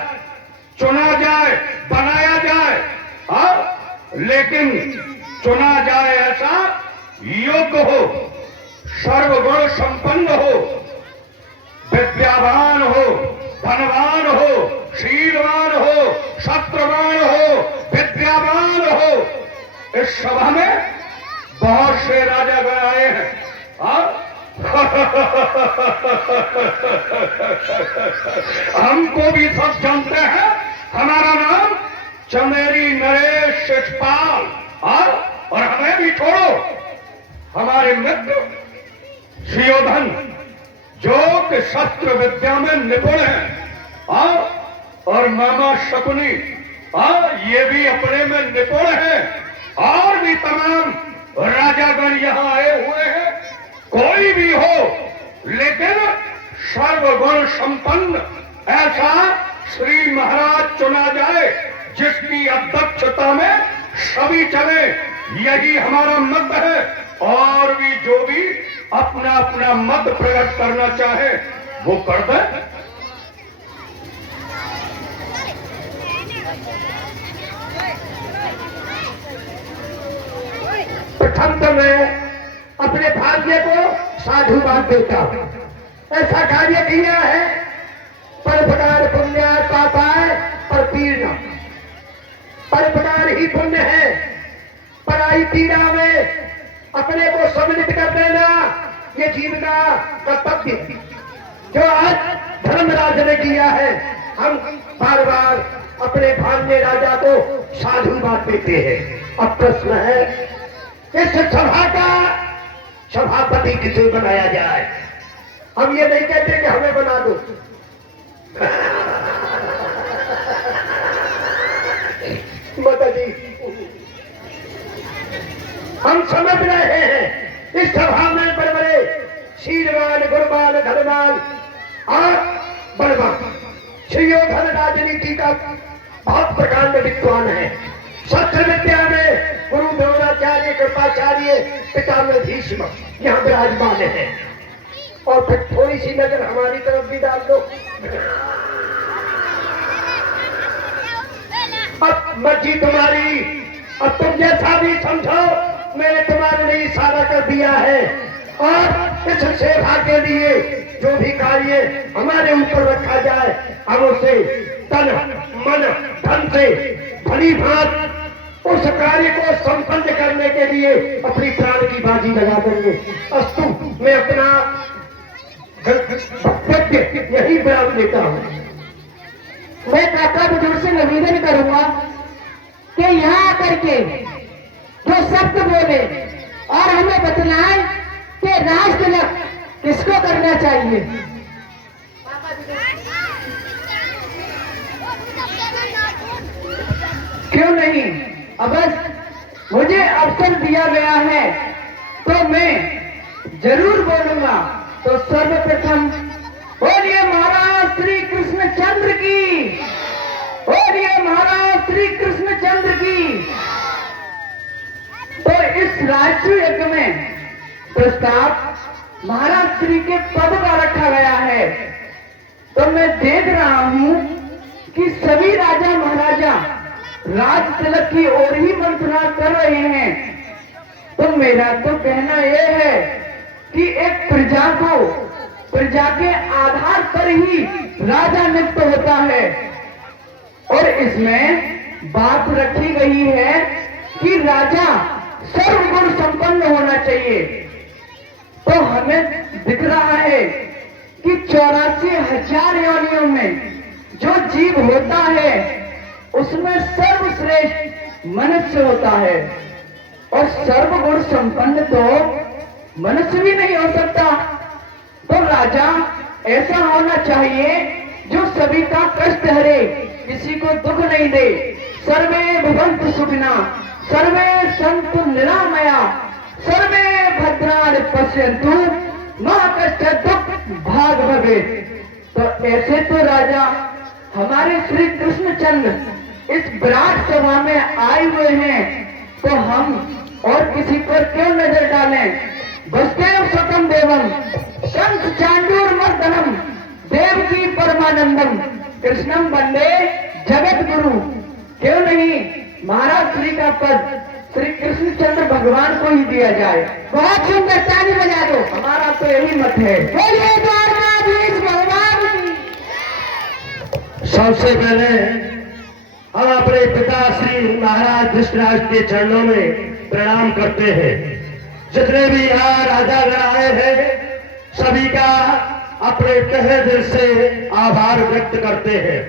चुना जाए, बनाया जाए। हाँ, लेकिन चुना जाए ऐसा योग्य हो, सर्वगुण संपन्न हो, विद्यावान हो, धनवान हो, शीलवान हो, शस्त्रवान हो, विद्यावान हो। इस सभा में बहुत से राजागण आए हैं। हमको भी सब जानते हैं, हमारा नाम चंदेरी नरेश शिषपाल। और हमें भी छोड़ो, हमारे मित्र सुयोधन जो कि शस्त्र विद्या में निपुण है, और मामा शकुनी ये भी अपने में निपुण है, और भी तमाम राजागण यहाँ आए हुए हैं। कोई भी हो, लेकिन सर्वगुण संपन्न ऐसा श्री महाराज चुना जाए, जिसकी अध्यक्षता में सभी चले। यही हमारा मत है, और भी जो भी अपना अपना मत प्रकट करना चाहे वो कर दे। प्रथम तो मैं अपने भाग्य को साधुवाद देता हूं। ऐसा कार्य किया है, परोपकार पुण्य पापाय पर पीड़ना, परोपकार ही पुण्य है। पराई पीड़ा में अपने को सम्मिलित कर देना, ये जीवन का कर्तव्य जो आज धर्मराज ने किया है। हम बार बार अपने भाग्य राजा को साधुवाद देते हैं। अब प्रश्न है, इस सभा का सभापति किसे बनाया जाए। हम ये नहीं कहते कि हमें बना दो, माता जी हम समझ रहे हैं इस सभा में बड़े बड़े शीलवान, गुणवान, धनवान और बलवान सुयोधन राजनीति का बहुत प्रकांड विद्वान है। शस्त्र विद्या में गुरु द्रोणाचार्य, कृपाचार्य, पिता में भीष्म यहाँ विराजमान है। और फिर थोड़ी सी नजर हमारी तरफ भी डाल दो। अब मर्जी तुम्हारी, अब तुम जैसा भी समझो, मैंने तुम्हारे लिए इशारा कर दिया है। और इस सेवा के लिए जो भी कार्य हमारे ऊपर रखा जाए, हम उसे तन मन धन से भली भांति उस कार्य को संपन्न करने के लिए अपनी प्राण की बाजी लगा देंगे। अस्तु, मैं अपना वक्तव्य यही विराम देता हूँ। मैं काका बुजुर्ग से निवेदन करूंगा कि यहाँ आकर के जो शब्द बोले और हमें बतलाएं कि राज तिलक किसको करना चाहिए। क्यों नहीं, अब बस मुझे अवसर दिया गया है तो मैं जरूर बोलूंगा। तो सर्वप्रथम बोलिए महाराज श्री कृष्णचंद्र की, बोलिए महाराज श्री कृष्णचंद्र की। तो इस राष्ट्रीय यज्ञ में प्रस्ताव महाराज श्री के पद का रखा गया है। तो मैं देख रहा हूं कि सभी राजा महाराजा राज तिलक की ओर ही मंथना कर रहे हैं। तो मेरा तो कहना यह है कि एक प्रजा के आधार पर ही राजा नियुक्त होता है। और इसमें बात रखी गई है कि राजा सर्वगुण संपन्न होना चाहिए। तो हमें दिख रहा है कि 84,000 योनियों में जो जीव होता है उसमें सर्वश्रेष्ठ मनुष्य होता है। और सर्वगुण संपन्न तो मनुष्य भी नहीं हो सकता। तो राजा ऐसा होना चाहिए जो सभी का कष्ट हरे, किसी को दुख नहीं दे। सर्वे भवन्तु सुखिना, सर्वे सन्तु निरामया, सर्वे भद्राणि पश्यन्तु मा कश्चित् दुःख भाग भवेत्। तो ऐसे तो राजा हमारे श्री कृष्णचंद्र इस विराट सभा में आए हुए हैं। तो हम और किसी पर क्यों नजर डालें। वसुदेव सुतं देवम कंस चांडूर मर्दनम देवकी परमानंदम कृष्णम वंदे जगत गुरु। क्यों नहीं महाराज श्री का पद श्री कृष्णचंद्र भगवान को ही दिया जाए। बहुत सुंदर, ताली बजा दो। हमारा तो यही मत है। बोलिए द्वारकाधीश भगवान की। सबसे पहले हम अपने पिता श्री महाराज धृतराज के चरणों में प्रणाम करते हैं। जितने भी यहाँ राजागण आए हैं सभी का अपने तहे दिल से आभार व्यक्त करते हैं।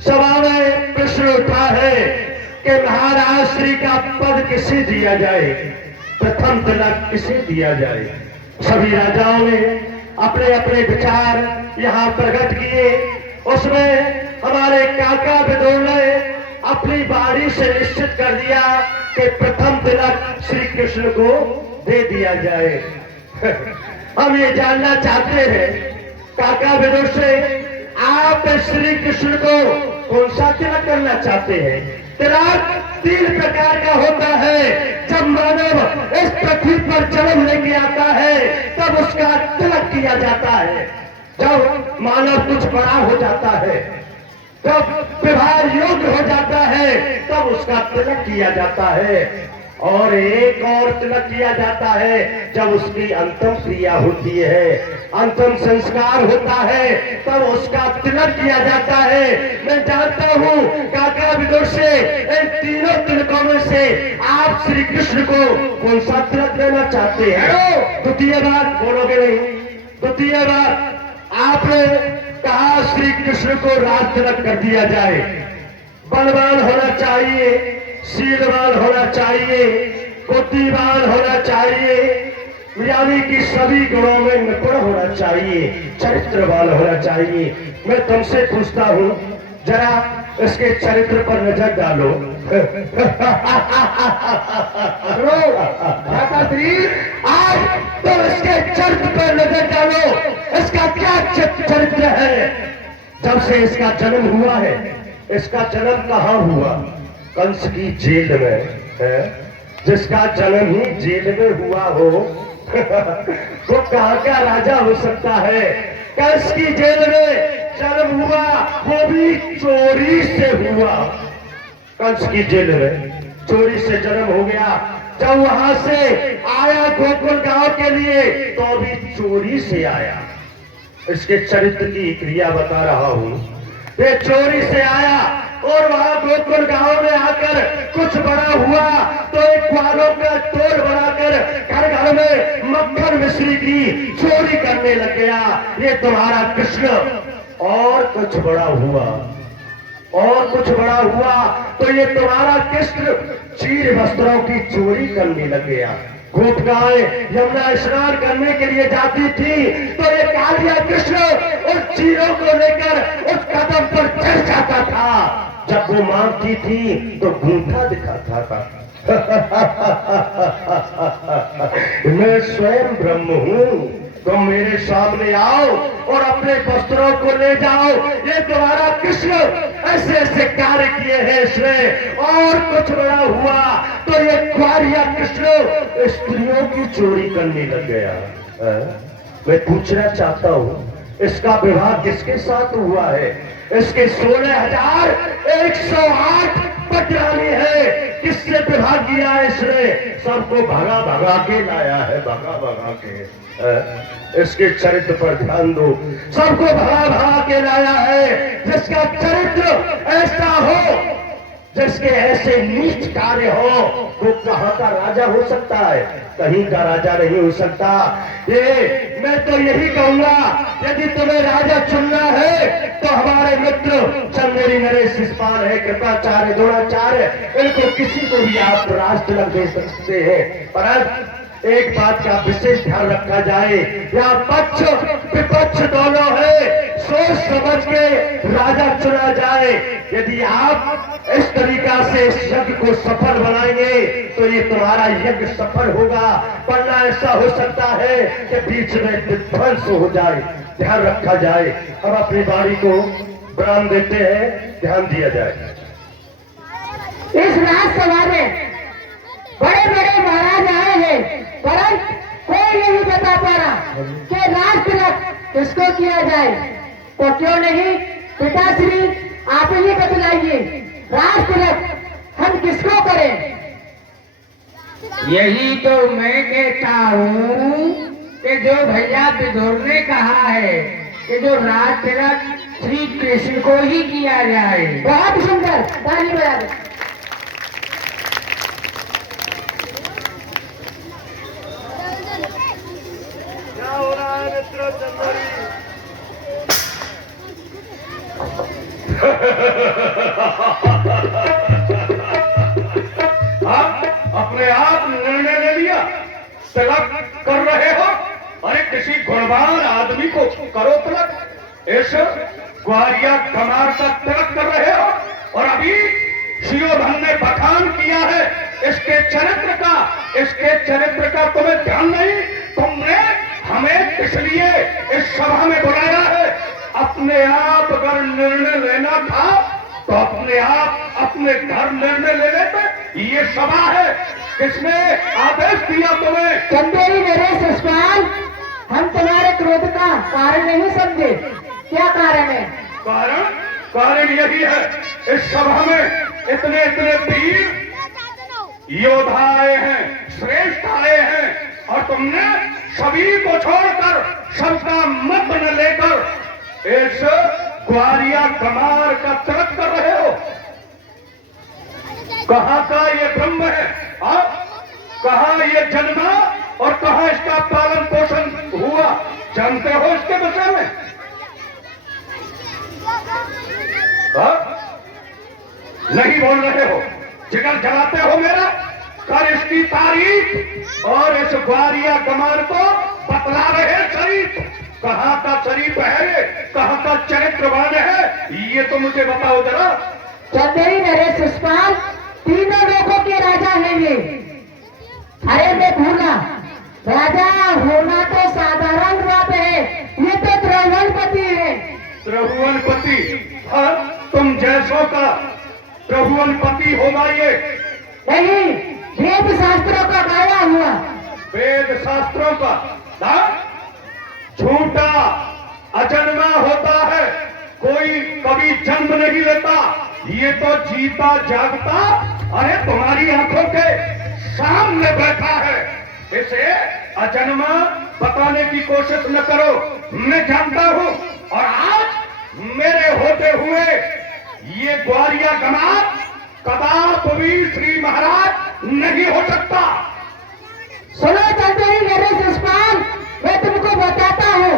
सभा में प्रश्न उठा है कि महाराज श्री का पद किसे दिया जाए, प्रथम तिलक किसे दिया जाए। सभी राजाओं ने अपने अपने विचार यहाँ प्रकट किए। उसमें हमारे काका विदुर ने अपनी बाणी से निश्चित कर दिया कि प्रथम तिलक श्री कृष्ण को दे दिया जाए। हम ये जानना चाहते हैं काका विदुर से, आप श्री कृष्ण को कौन सा तिलक करना चाहते हैं। तिलक 3 प्रकार का होता है। जब मानव इस पृथ्वी पर जन्म लेके आता है तब उसका तिलक किया जाता है। जब मानव कुछ बड़ा हो जाता है, जब विवाह योग्य हो जाता है तब उसका तिलक किया जाता है। और एक और तिलक किया जाता है जब उसकी अंतिम क्रिया होती है, अंतिम संस्कार होता है, तब उसका तिलक किया जाता है। मैं जानता हूँ काका विदुर से इन तीनों तिलकों में से आप श्री कृष्ण को कौन सा तिलक देना चाहते हैं। द्वितीय बात बोलोगे नहीं। द्वितीय बात, आपने कहा श्री कृष्ण को राज तिलक कर दिया जाए। बलवान होना चाहिए, शीलवान होना चाहिए, बुद्धिमान होना चाहिए, यानी कि सभी गुणों में निपुण होना चाहिए, चरित्रवान होना चाहिए। मैं तुमसे पूछता हूँ, जरा इसके चरित्र पर नजर डालो। आज तो इसके चरित्र पर नजर डालो, इसका क्या चरित्र है। जब से इसका जन्म हुआ है, इसका जन्म कहाँ हुआ, कंस की जेल में है। जिसका जन्म ही जेल में हुआ हो वो कहाँ का राजा हो सकता है। कंस की जेल में जन्म हुआ, वो भी चोरी से हुआ। कंस की जेल में चोरी से जन्म हो गया। जब वहां से आया गोकुल गांव के लिए तो भी चोरी से आया। इसके चरित्र की क्रिया बता रहा हूं। ये चोरी से आया और वहां गोकुल गांव में आकर कुछ बड़ा हुआ तो एक ग्वालों का टोल बनाकर घर घर में मक्खन मिश्री की चोरी करने लग गया। ये तुम्हारा कृष्ण। और कुछ बड़ा हुआ और कुछ बड़ा हुआ तो ये तुम्हारा कृष्ण चीर वस्त्रों की चोरी करने लग गया। गोपिकाएं यमुना स्नान करने के लिए जाती थी तो ये कालिया कृष्ण उस चीरों को लेकर उस कदम पर चढ़ जाता था। जब वो मांगती थी तो गूंठा दिखाता था। मैं स्वयं ब्रह्म हूँ, तुम मेरे सामने आओ और अपने वस्त्रों को ले जाओ। ये तुम्हारा कृष्ण ऐसे ऐसे कार्य किए हैं इसने। और कुछ बड़ा हुआ तो ये ग्वारिया कृष्ण स्त्रियों की चोरी करने लग गया। मैं पूछना चाहता हूँ इसका विवाह किसके साथ हुआ है? इसके 16,108 पटरानी है। किससे विवाह किया है इसने? सबको भगा भगा के लाया है, भगा भगा के। इसके चरित्र पर ध्यान दो। सबको भगा भगा के लाया है। जिसका चरित्र ऐसा हो, जिसके ऐसे नीच कार्य हो, वो कहाँ का राजा हो सकता है? कहीं का राजा नहीं हो सकता। ये मैं तो यही कहूंगा, यदि तुम्हें राजा चुनना है तो हमारे मित्र चंदेरी नरेश शिषपाल है, कृपाचार्य, द्रोणाचार्य, इनको किसी को भी आप राज तिलक दे सकते हैं। पर एक बात का विशेष ध्यान रखा जाए, यहाँ पक्ष विपक्ष दोनों है। सोच समझ के राजा चुना जाए। यदि आप इस तरीका से इस यज्ञ को सफल बनाएंगे तो ये तुम्हारा यज्ञ सफल होगा। वरना ऐसा हो सकता है कि बीच में विध्वंस हो जाए। ध्यान रखा जाए। हम अपनी वाणी को विराम देते हैं, ध्यान दिया जाए। इस राजसभा में बड़े बड़े महाराज आए हैं, परंतु कोई नहीं बता पा रहा कि राज तिलक किसको किया जाए। तो क्यों नहीं पिताश्री आप ही बतलाइए, राज तिलक हम किसको करें? यही तो मैं कहता हूँ कि जो भैया विदुर ने कहा है कि जो राज तिलक श्री कृष्ण को ही किया जाए। बहुत सुंदर, ताली बजा दो। क्या हो रहा है मित्रों चंदेरी? अपने आप निर्णय ले लिया, तिलक कर रहे हो। अरे किसी गुणवान आदमी को करो तिलक। इस ग्वारिया कमार का तिलक कर रहे हो और अभी शिरोधन ने बखान किया है इसके चरित्र का तुम्हें ध्यान नहीं। तुमने हमें किस लिए इस सभा में बुलाया है? अपने आप अगर निर्णय लेना था तो अपने आप अपने घर निर्णय ले लेते। ये सभा है, किसने आदेश दिया तुम्हें? चंदेरी नरेश शिषपाल, हम तुम्हारे क्रोध का कारण नहीं समझे। क्या कारण है? कारण यही है, इस सभा में इतने इतने वीर योद्धा आए हैं, श्रेष्ठ आए हैं और तुमने सभी को छोड़कर सबका मत न लेकर इस ग्वारिया कमार का तिलक कर रहे हो। कहाँ का ये ब्रह्म है? कहाँ ये जन्मा और कहाँ इसका पालन पोषण हुआ? जानते हो इसके विषय में? नहीं बोल रहे हो, जिगर जलाते हो मेरा। कर इसकी तारीफ और इस ग्वारिया कमार को बतला रहे शरीफ। कहाँ का शरीफ है ये? कहाँ का चरित्रवान है ये तो मुझे बताओ जरा। चंदेरी नरेश शिषपाल तीनों लोगों के राजा हैं ये। अरे मैं भूला, राजा होना तो साधारण बात है, ये तो त्रिभुवनपति है। त्रिभुवनपति? हाँ, तुम जैसों का त्रिभुवनपति होगा ये? नहीं, वेद शास्त्रों का गाया हुआ। वेद शास्त्रों का? झूठा अजन्मा होता है, कोई कभी जन्म नहीं लेता, ये तो जीता जागता अरे तुम्हारी आंखों के सामने बैठा है। इसे अजन्मा बताने की कोशिश न करो, मैं जानता हूं। और आज मेरे होते हुए ये ग्वालिया गमात कदापि श्री महाराज नहीं हो सकता। सुनो चंदेरी मेरे जसपाल, मैं तुमको बताता हूँ।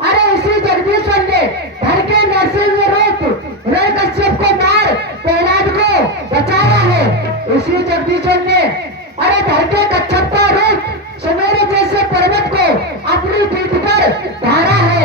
अरे इसी जगदीश्वर ने घर के नरसिंह रूप हिरण्यकश्यप को मार प्रहलाद को बचाया है। इसी जगदीश्वर ने अरे घर के कच्छप का रूप सुमेरु जैसे पर्वत को अपनी पीठ पर धारा है।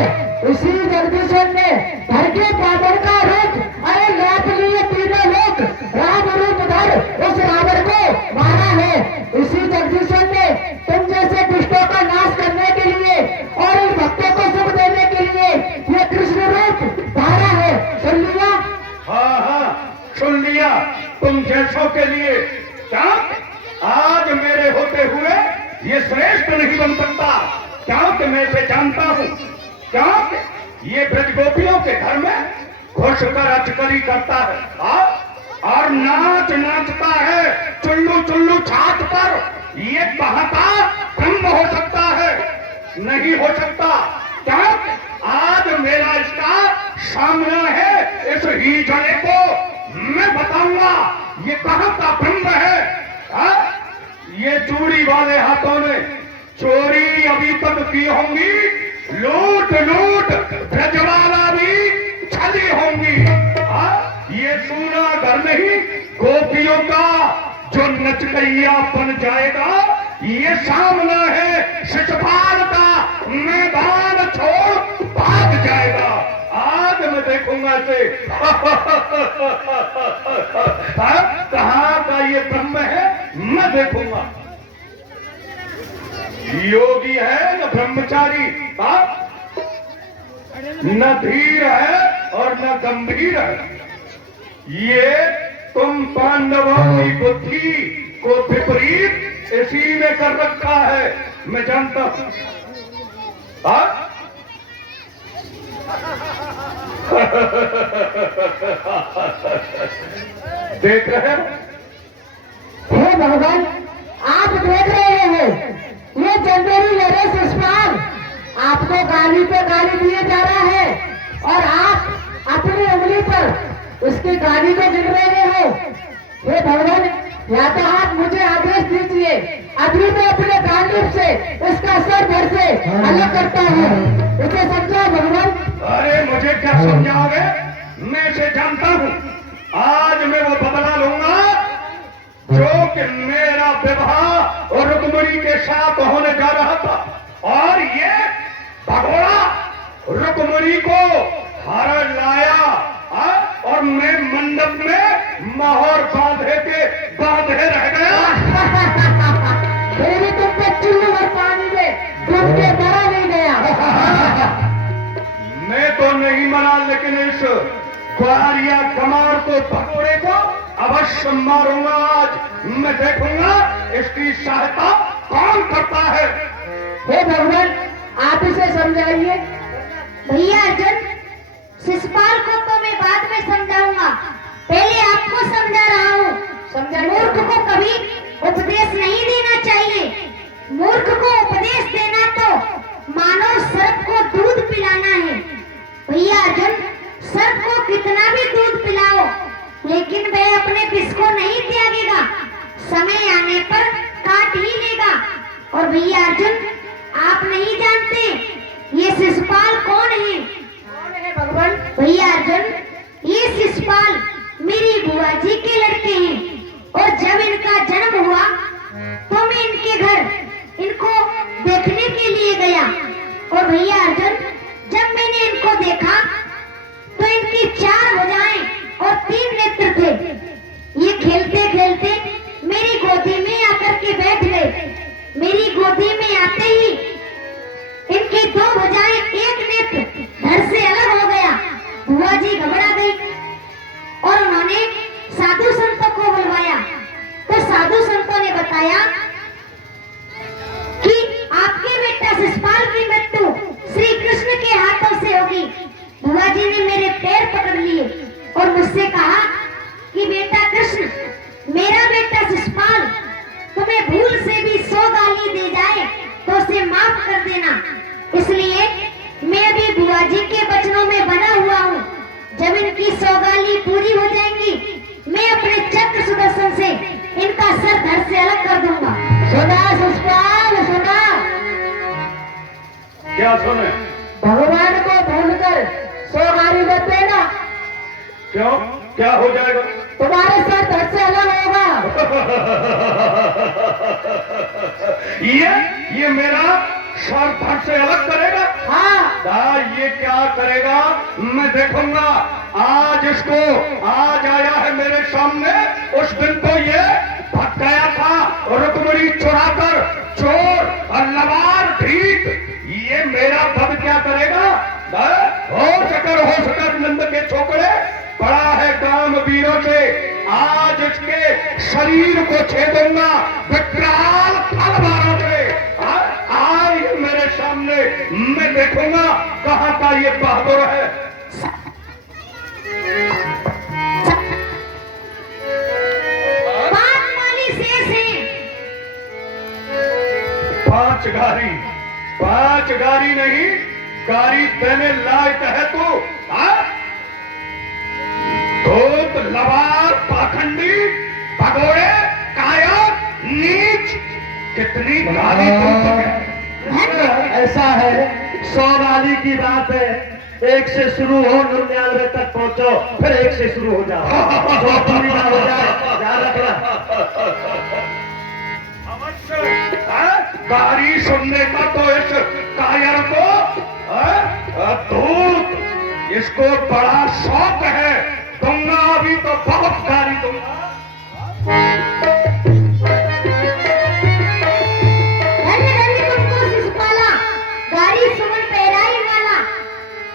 इसी जगदीश्वर ने घर के रावण का रूप अरे लाभ लिए तीनों लोग राम रूप धर उस रावण को मारा है। इसी जगदीश्वर ने तुम जैसे दुष्टों का नाश करने के लिए और इन भक्तों को सुख देने के लिए ये कृष्ण रूप धारा है। सुन लिया? हाँ हाँ सुन लिया। तुम जैसों के लिए क्या आज मेरे होते हुए ये श्रेष्ठ नहीं बन सकता, क्योंकि मैं इसे जानता हूं। क्योंकि ये ब्रजगोपियों के घर में घुसकर अचकरी करता है और नाच नाचता है चुल्लू चुल्लू छात पर। ये कहता ब्रह्म हो सकता है? नहीं हो सकता। क्या आज मेरा इसका सामना है? इस ही जड़े को मैं बताऊंगा ये कहां का ब्रह्म है। ये चूड़ी वाले हाथों ने चोरी अभी तक की होंगी, लूट लूट ब्रजवाला भी छली होंगी। ये सूना घर नहीं गोपियों का जो नचकैया बन जाएगा, ये सामना है शिशुपाल का, मैदान छोड़ भाग जाएगा। आज मैं देखूंगा इसे कहां का ये ब्रह्म है, मैं देखूंगा। योगी है न ब्रह्मचारी, न धीर है और न गंभीर है। ये तुम पांडवों की बुद्धि को विपरीत इसी ने कर रखा है, मैं जानता हूं। देख रहे हो? हे भगवान, आप देख रहे हैं ये चंदेरी मेरे जसपाल आपको गाली पे गाली दिए जा रहा है और आप अपनी उंगली पर उसकी गाली को गिन रहे हो। हे भगवान, या तो आप मुझे आदेश दीजिए, अभी मैं अपने गांडीव से इसका सर धड़ से अलग करता हूँ। इसे समझाओ भगवान। अरे मुझे क्या समझाओगे? मैं इसे जानता हूँ। आज मैं वो बदला लूंगा जो कि मेरा विवाह और रुक्मिणी के साथ होने जा रहा था। और ये भगोड़ा रुक्मिणी को हर लाया और मैं मंडप में मोहर बांधे रह गया। फिर भी तुम पे चुल्लू भर पानी में डूब के मरा नहीं गया। मैं तो नहीं मरा, लेकिन इस ग्वालिया कमार को भगोड़े को अवश्य मारूंगा। आज मैं देखूंगा इसकी सहायता कौन करता है। हे भगवान, आप इसे समझाइए। भैया अर्जुन, शिशुपाल को तो मैं बाद में समझाऊंगा, पहले आपको समझा रहा हूँ। मूर्ख को कभी उपदेश नहीं देना चाहिए। मूर्ख को उपदेश देना तो मानो सर्प को दूध पिलाना है। भैया अर्जुन, सर्प को कितना भी दूध पिलाओ, लेकिन वह अपने विष को नहीं त्यागेगा, समय आने पर काट ही लेगा। और भैया अर्जुन, आप नहीं जानते ये शिशुपाल कौन है? कौन है भगवान? भैया अर्जुन, ये शिशुपाल मेरी बुआ जी के लड़के हैं और जब इनका जन्म हुआ तो मैं इनके घर इनको देखने के लिए गया। और भैया अर्जुन, जब मैंने इनको देखा तो इनकी 4 भुजाएं और 3 नेत्र थे। ये खेलते खेलते मेरी गोदी में आकर के बैठ गए। मेरी गोदी में आते ही इनकी 2 भुजाएं, 1 नेत्र धड़ से अलग हो गया। बुआ जी घबरा गई तुम्हें भूल से भी 100 गाली दे जाए तो उसे माफ कर देना। इसलिए मैं भी बुआ जी के वचनों में बना हुआ हूँ। जब इनकी 100 गाली पूरी हो जाएंगी, मैं अपने चक्र सुदर्शन से इनका सर धड़ से अलग कर दूंगा। सुना शिषपाल, सुना। क्या सुने? भगवान को भूलकर 100 गाली मत देना, क्यों? क्या हो जाएगा? तुम्हारे सर धड़ से अलग होगा। ये मेरा सर धड़ से अलग करेगा? हाँ, ये क्या करेगा मैं देखूंगा। आज इसको, आज आया है मेरे सामने, उस दिन तो ये भाग गया था रुक्मणी चुराकर, चोर और लवार ढीठ। ये मेरा पद क्या करेगा? हो सकर नंद के छोकरे, बड़ा है काम वीरों से। आज इसके शरीर को छेदूंगा विकराल तलवारों से। आए मेरे सामने, मैं देखूंगा कहां का ये बहादुर है। पांच गारी नहीं, गारी देने लायक है तू। धूत, लवार, पाखंडी, भगोड़े, काया, नीच, कितनी गाली तुम। ऐसा है, 100 गाली की बात है, 1 से शुरू हो 99 तक पहुंचो, फिर 1 से शुरू हो जाओ। 100 पूरी ना हो जाए, याद रखना। गारी सुनने का तो इस कायर को दूत, इसको बड़ा शौक है। दूंगा अभी तो बहुत गारी दूंगा। तुमको शिषपाला, गारी सुमन पैराई वाला।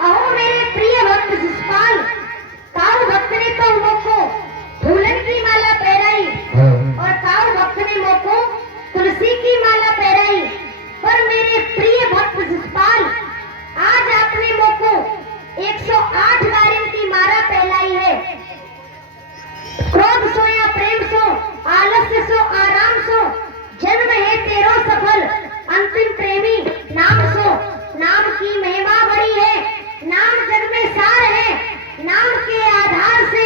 अहो मेरे प्रिय भक्त शिषपाल, ताऊ भक्त ने तो मोको फूलन की माला पैराई और ताऊ भक्त ने मोको तुलसी की माला पैराई। पर मेरे प्रिय भक्त शिषपाल, आज आपने मोको 108 गारियों की माला पहलाई है। क्रोध सो या प्रेम सो, आलस्य सो आराम सो, जन्म है तेरो सफल, अंतिम प्रेमी नाम सो। नाम की महिमा बड़ी है, नाम जग में सार है, नाम के आधार से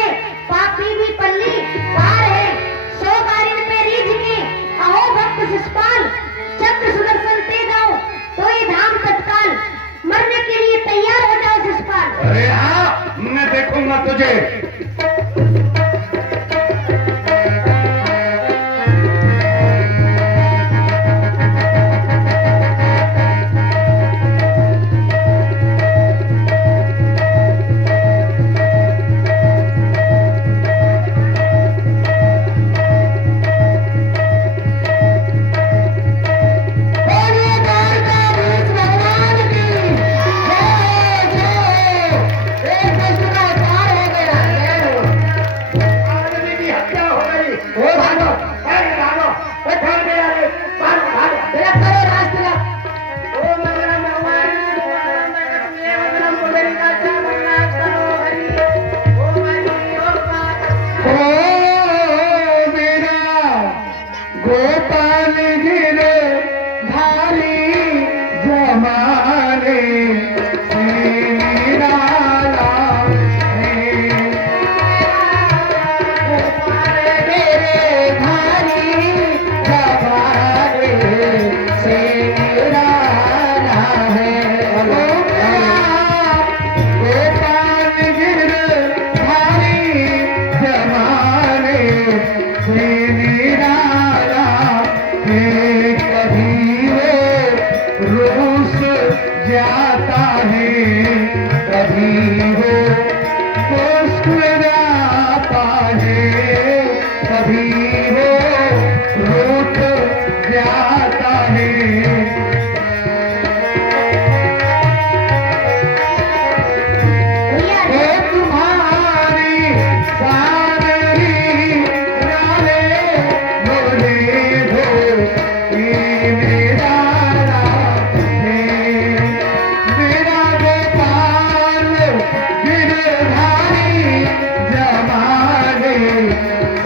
पापी भी पल्ली पार है। 100 गारियों पे रीझ के अहो भक्त शिषपाल, चक्र सुदर्शन ते जाओ तो ये धाम तत्काल, मरने के लिए तैयार हो जाओ शिषपाल। अरे हाँ, मैं देखूंगा तुझे।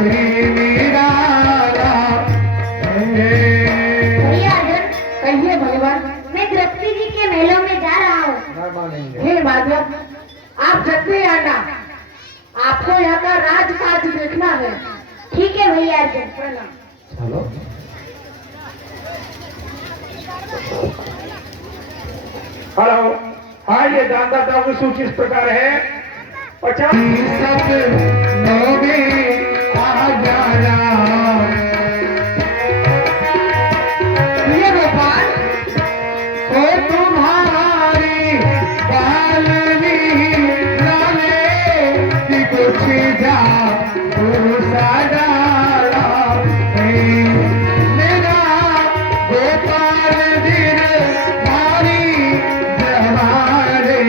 श्री है। ठीक है भैया अर्जुन। प्रणाम। चलो हेलो, हाँ ये जानता था वो सूची इस प्रकार है 50 सपनों में आ जाना ये गोपाल ओ तुम्हारी बालनी लाले की कुछ जा सारा मेरा गोपाल दिन भारी जवारे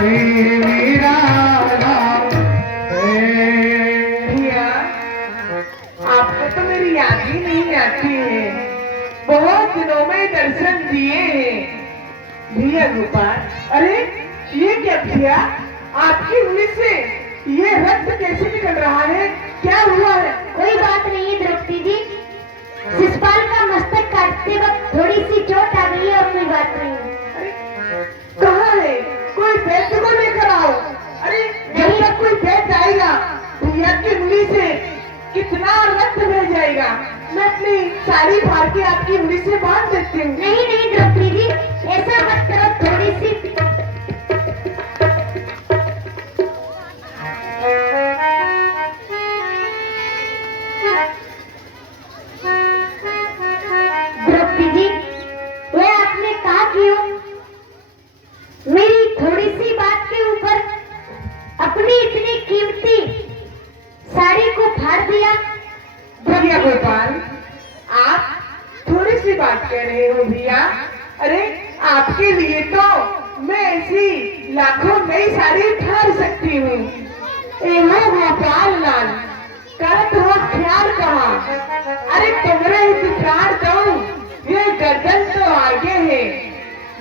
मेरा भैया आपको तो मेरी याद ही नहीं आती है। बहुत दिनों में दर्शन दिए हैं भैया गोपाल। अरे ये क्या भैया, आपकी उंगली से ये रक्त कैसे निकल रहा है? क्या हुआ है? कोई बात नहीं द्रौपदी जी, शिशुपाल का मस्तक काटते वक्त थोड़ी सी चोट आ गई है और कोई बात नहीं है। अरे कहाँ है? कोई वैद्य को लेकर आओ। अरे जब तक कोई वैद्य आएगा भैया की उंगली से कितना रक्त बह जाएगा। मैं अपनी साड़ी फाड़ के आपकी उंगली से बांध देती हूँ। नहीं नहीं द्रौपदी जी, ऐसा मत करो। थोड़ी सी द्रौपदी जी, ये आपने कहा क्यों? मेरी थोड़ी सी बात के ऊपर अपनी इतनी कीमती साड़ी को फाड़ दिया। भैया गोपाल, आप थोड़ी सी बात कह रहे हो भैया। अरे आपके लिए तो मैं ऐसी लाखों नई साड़ी फाड़ सकती हूँ। एहो गोपाल लाल, करत हो ख्याल कहा। अरे तुम्हारे ही प्राण दो, ये गर्दन तो आगे है।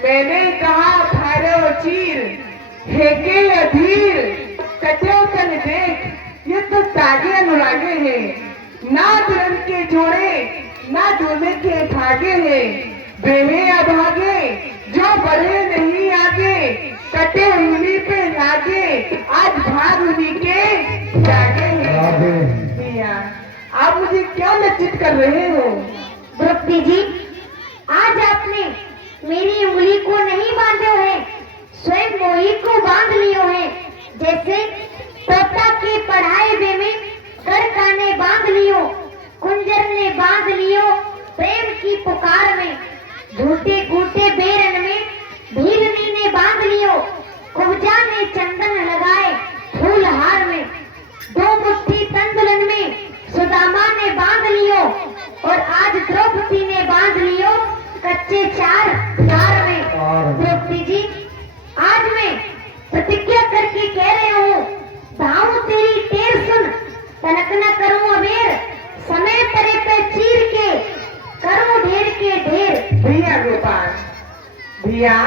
मैंने कहा फाड़ो चीर, हेके अधीर, कटो तन देख, ये तो तागे अनुरागे हैं। ना दुल्हन के जोड़े, ना दूल्हे के भागे हैं। बेहे अभागे, जो बढ़े नहीं आगे, कटे उंगली पे लागे, आज भाग उन्हीं के जागे हैं। भैया आप मुझे क्यों लज्जित कर रहे हो? द्रौपदी जी, आज आपने मेरी उंगली को नहीं बांधे हैं, स्वयं मोही को बांध लियो है। जैसे तोता के पढ़ाए वे में करका ने बांध लियो, कुंजर ने बांध लियो प्रेम की पुकार में, झूठे कूटे बेरन में भीलनी ने बांध लियो, कुब्जा ने चंदन लगाए फूल हार में, दो मुट्ठी तंदुलन में सुदामा ने बांध लियो, और आज द्रौपदी ने बांध लियो कच्चे चार तार में। द्रौपदी जी, आज मैं प्रतिज्ञा करके कह रहे हूँ, धाऊ तेरी टेर सुन, तनक न करूं अबेर, समय परे पे चीर के करूं ढेर के ढेर। भैया गोपाल, भैया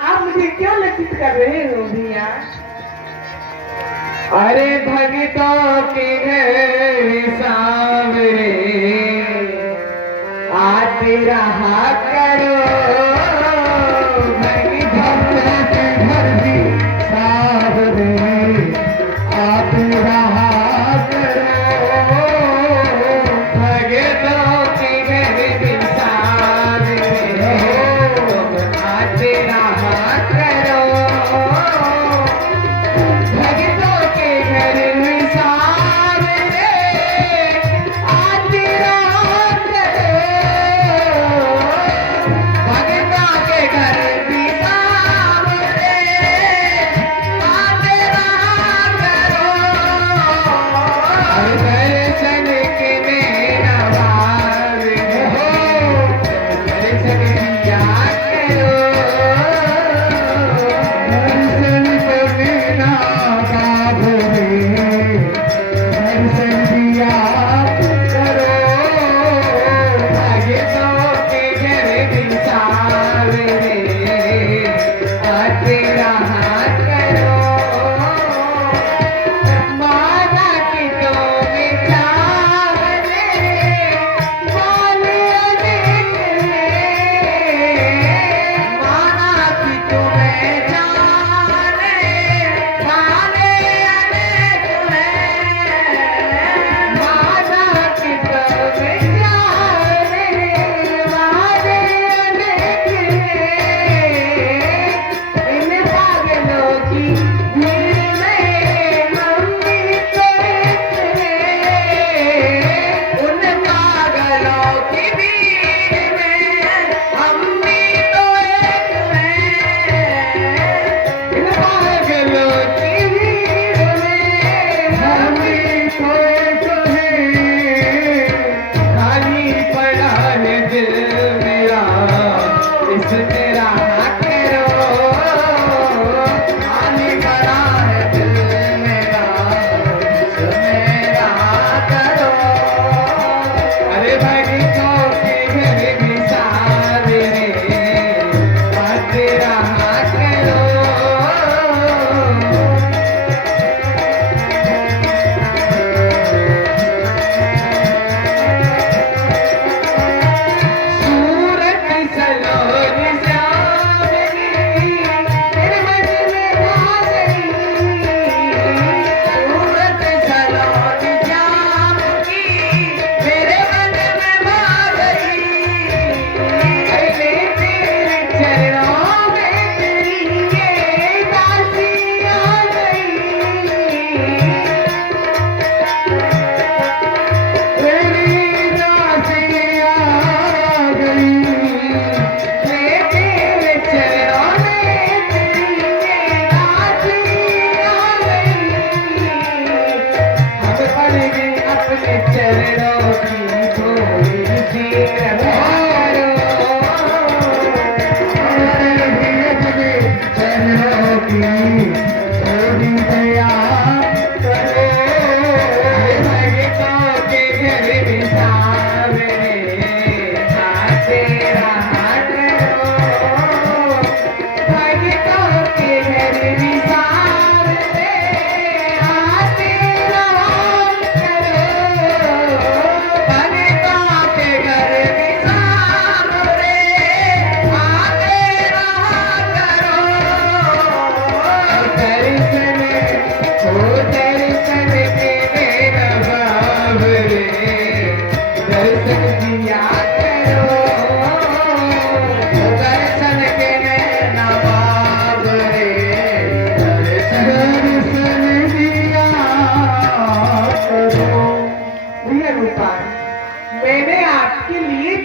आप मुझे क्यों लज्जित कर रहे हो भैया? अरे भगतों के घर सामने आते रहा करो, भक्तों के घर भी सावरे आप रहा करो, भगतों के घर भी सामने आते रहा करो, भगतों के घर भी सामने आते रहा करो।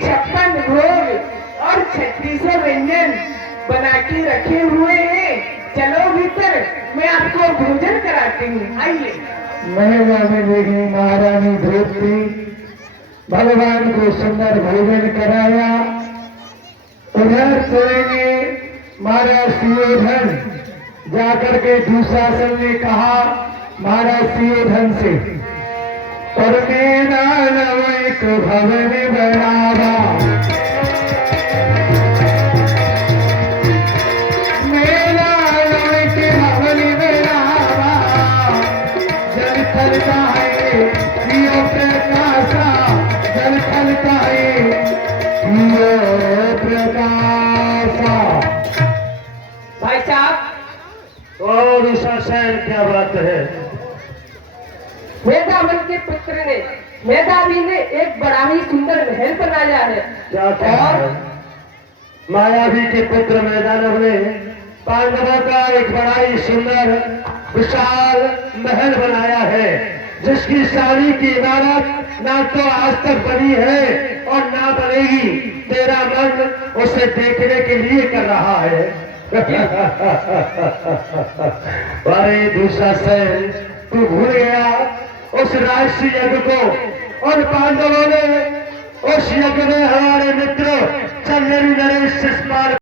56 भोग और 3600 व्यंजन बना के रखे हुए हैं। चलो भीतर, मैं आपको भोजन कराती हूँ, आइए। महिला में देखी महारानी द्रौपदी भगवान को सुंदर भोजन कराया। उधर सोएंगे महाराज सुयोधन जाकर के दुशासन ने कहा महाराज सुयोधन से, और मेरा नव एक भवन बनावा, मेरा नव एक भवन बनावा, जल थलता है प्रियो प्रकाशा, जल थलता है प्रियो प्रकाशा। भाई साहब, और दुशासन क्या बात है? मेधावी के पुत्र ने, मेधावी ने एक बड़ा ही सुंदर महल बनाया है। क्या कहा है? मायावी के पुत्र मैदानव ने पांडवों का एक बड़ा ही सुंदर विशाल महल बनाया है, जिसकी शादी की इमारत ना तो आज तक बनी है और ना बनेगी। तेरा मन उसे देखने के लिए कर रहा है। अरे दुशासन, तू भूल गया उस राष्ट्रीय यज्ञ को, और पांडवों ने उस यज्ञ में हमारे मित्र चंदेरी नरेश शिषपाल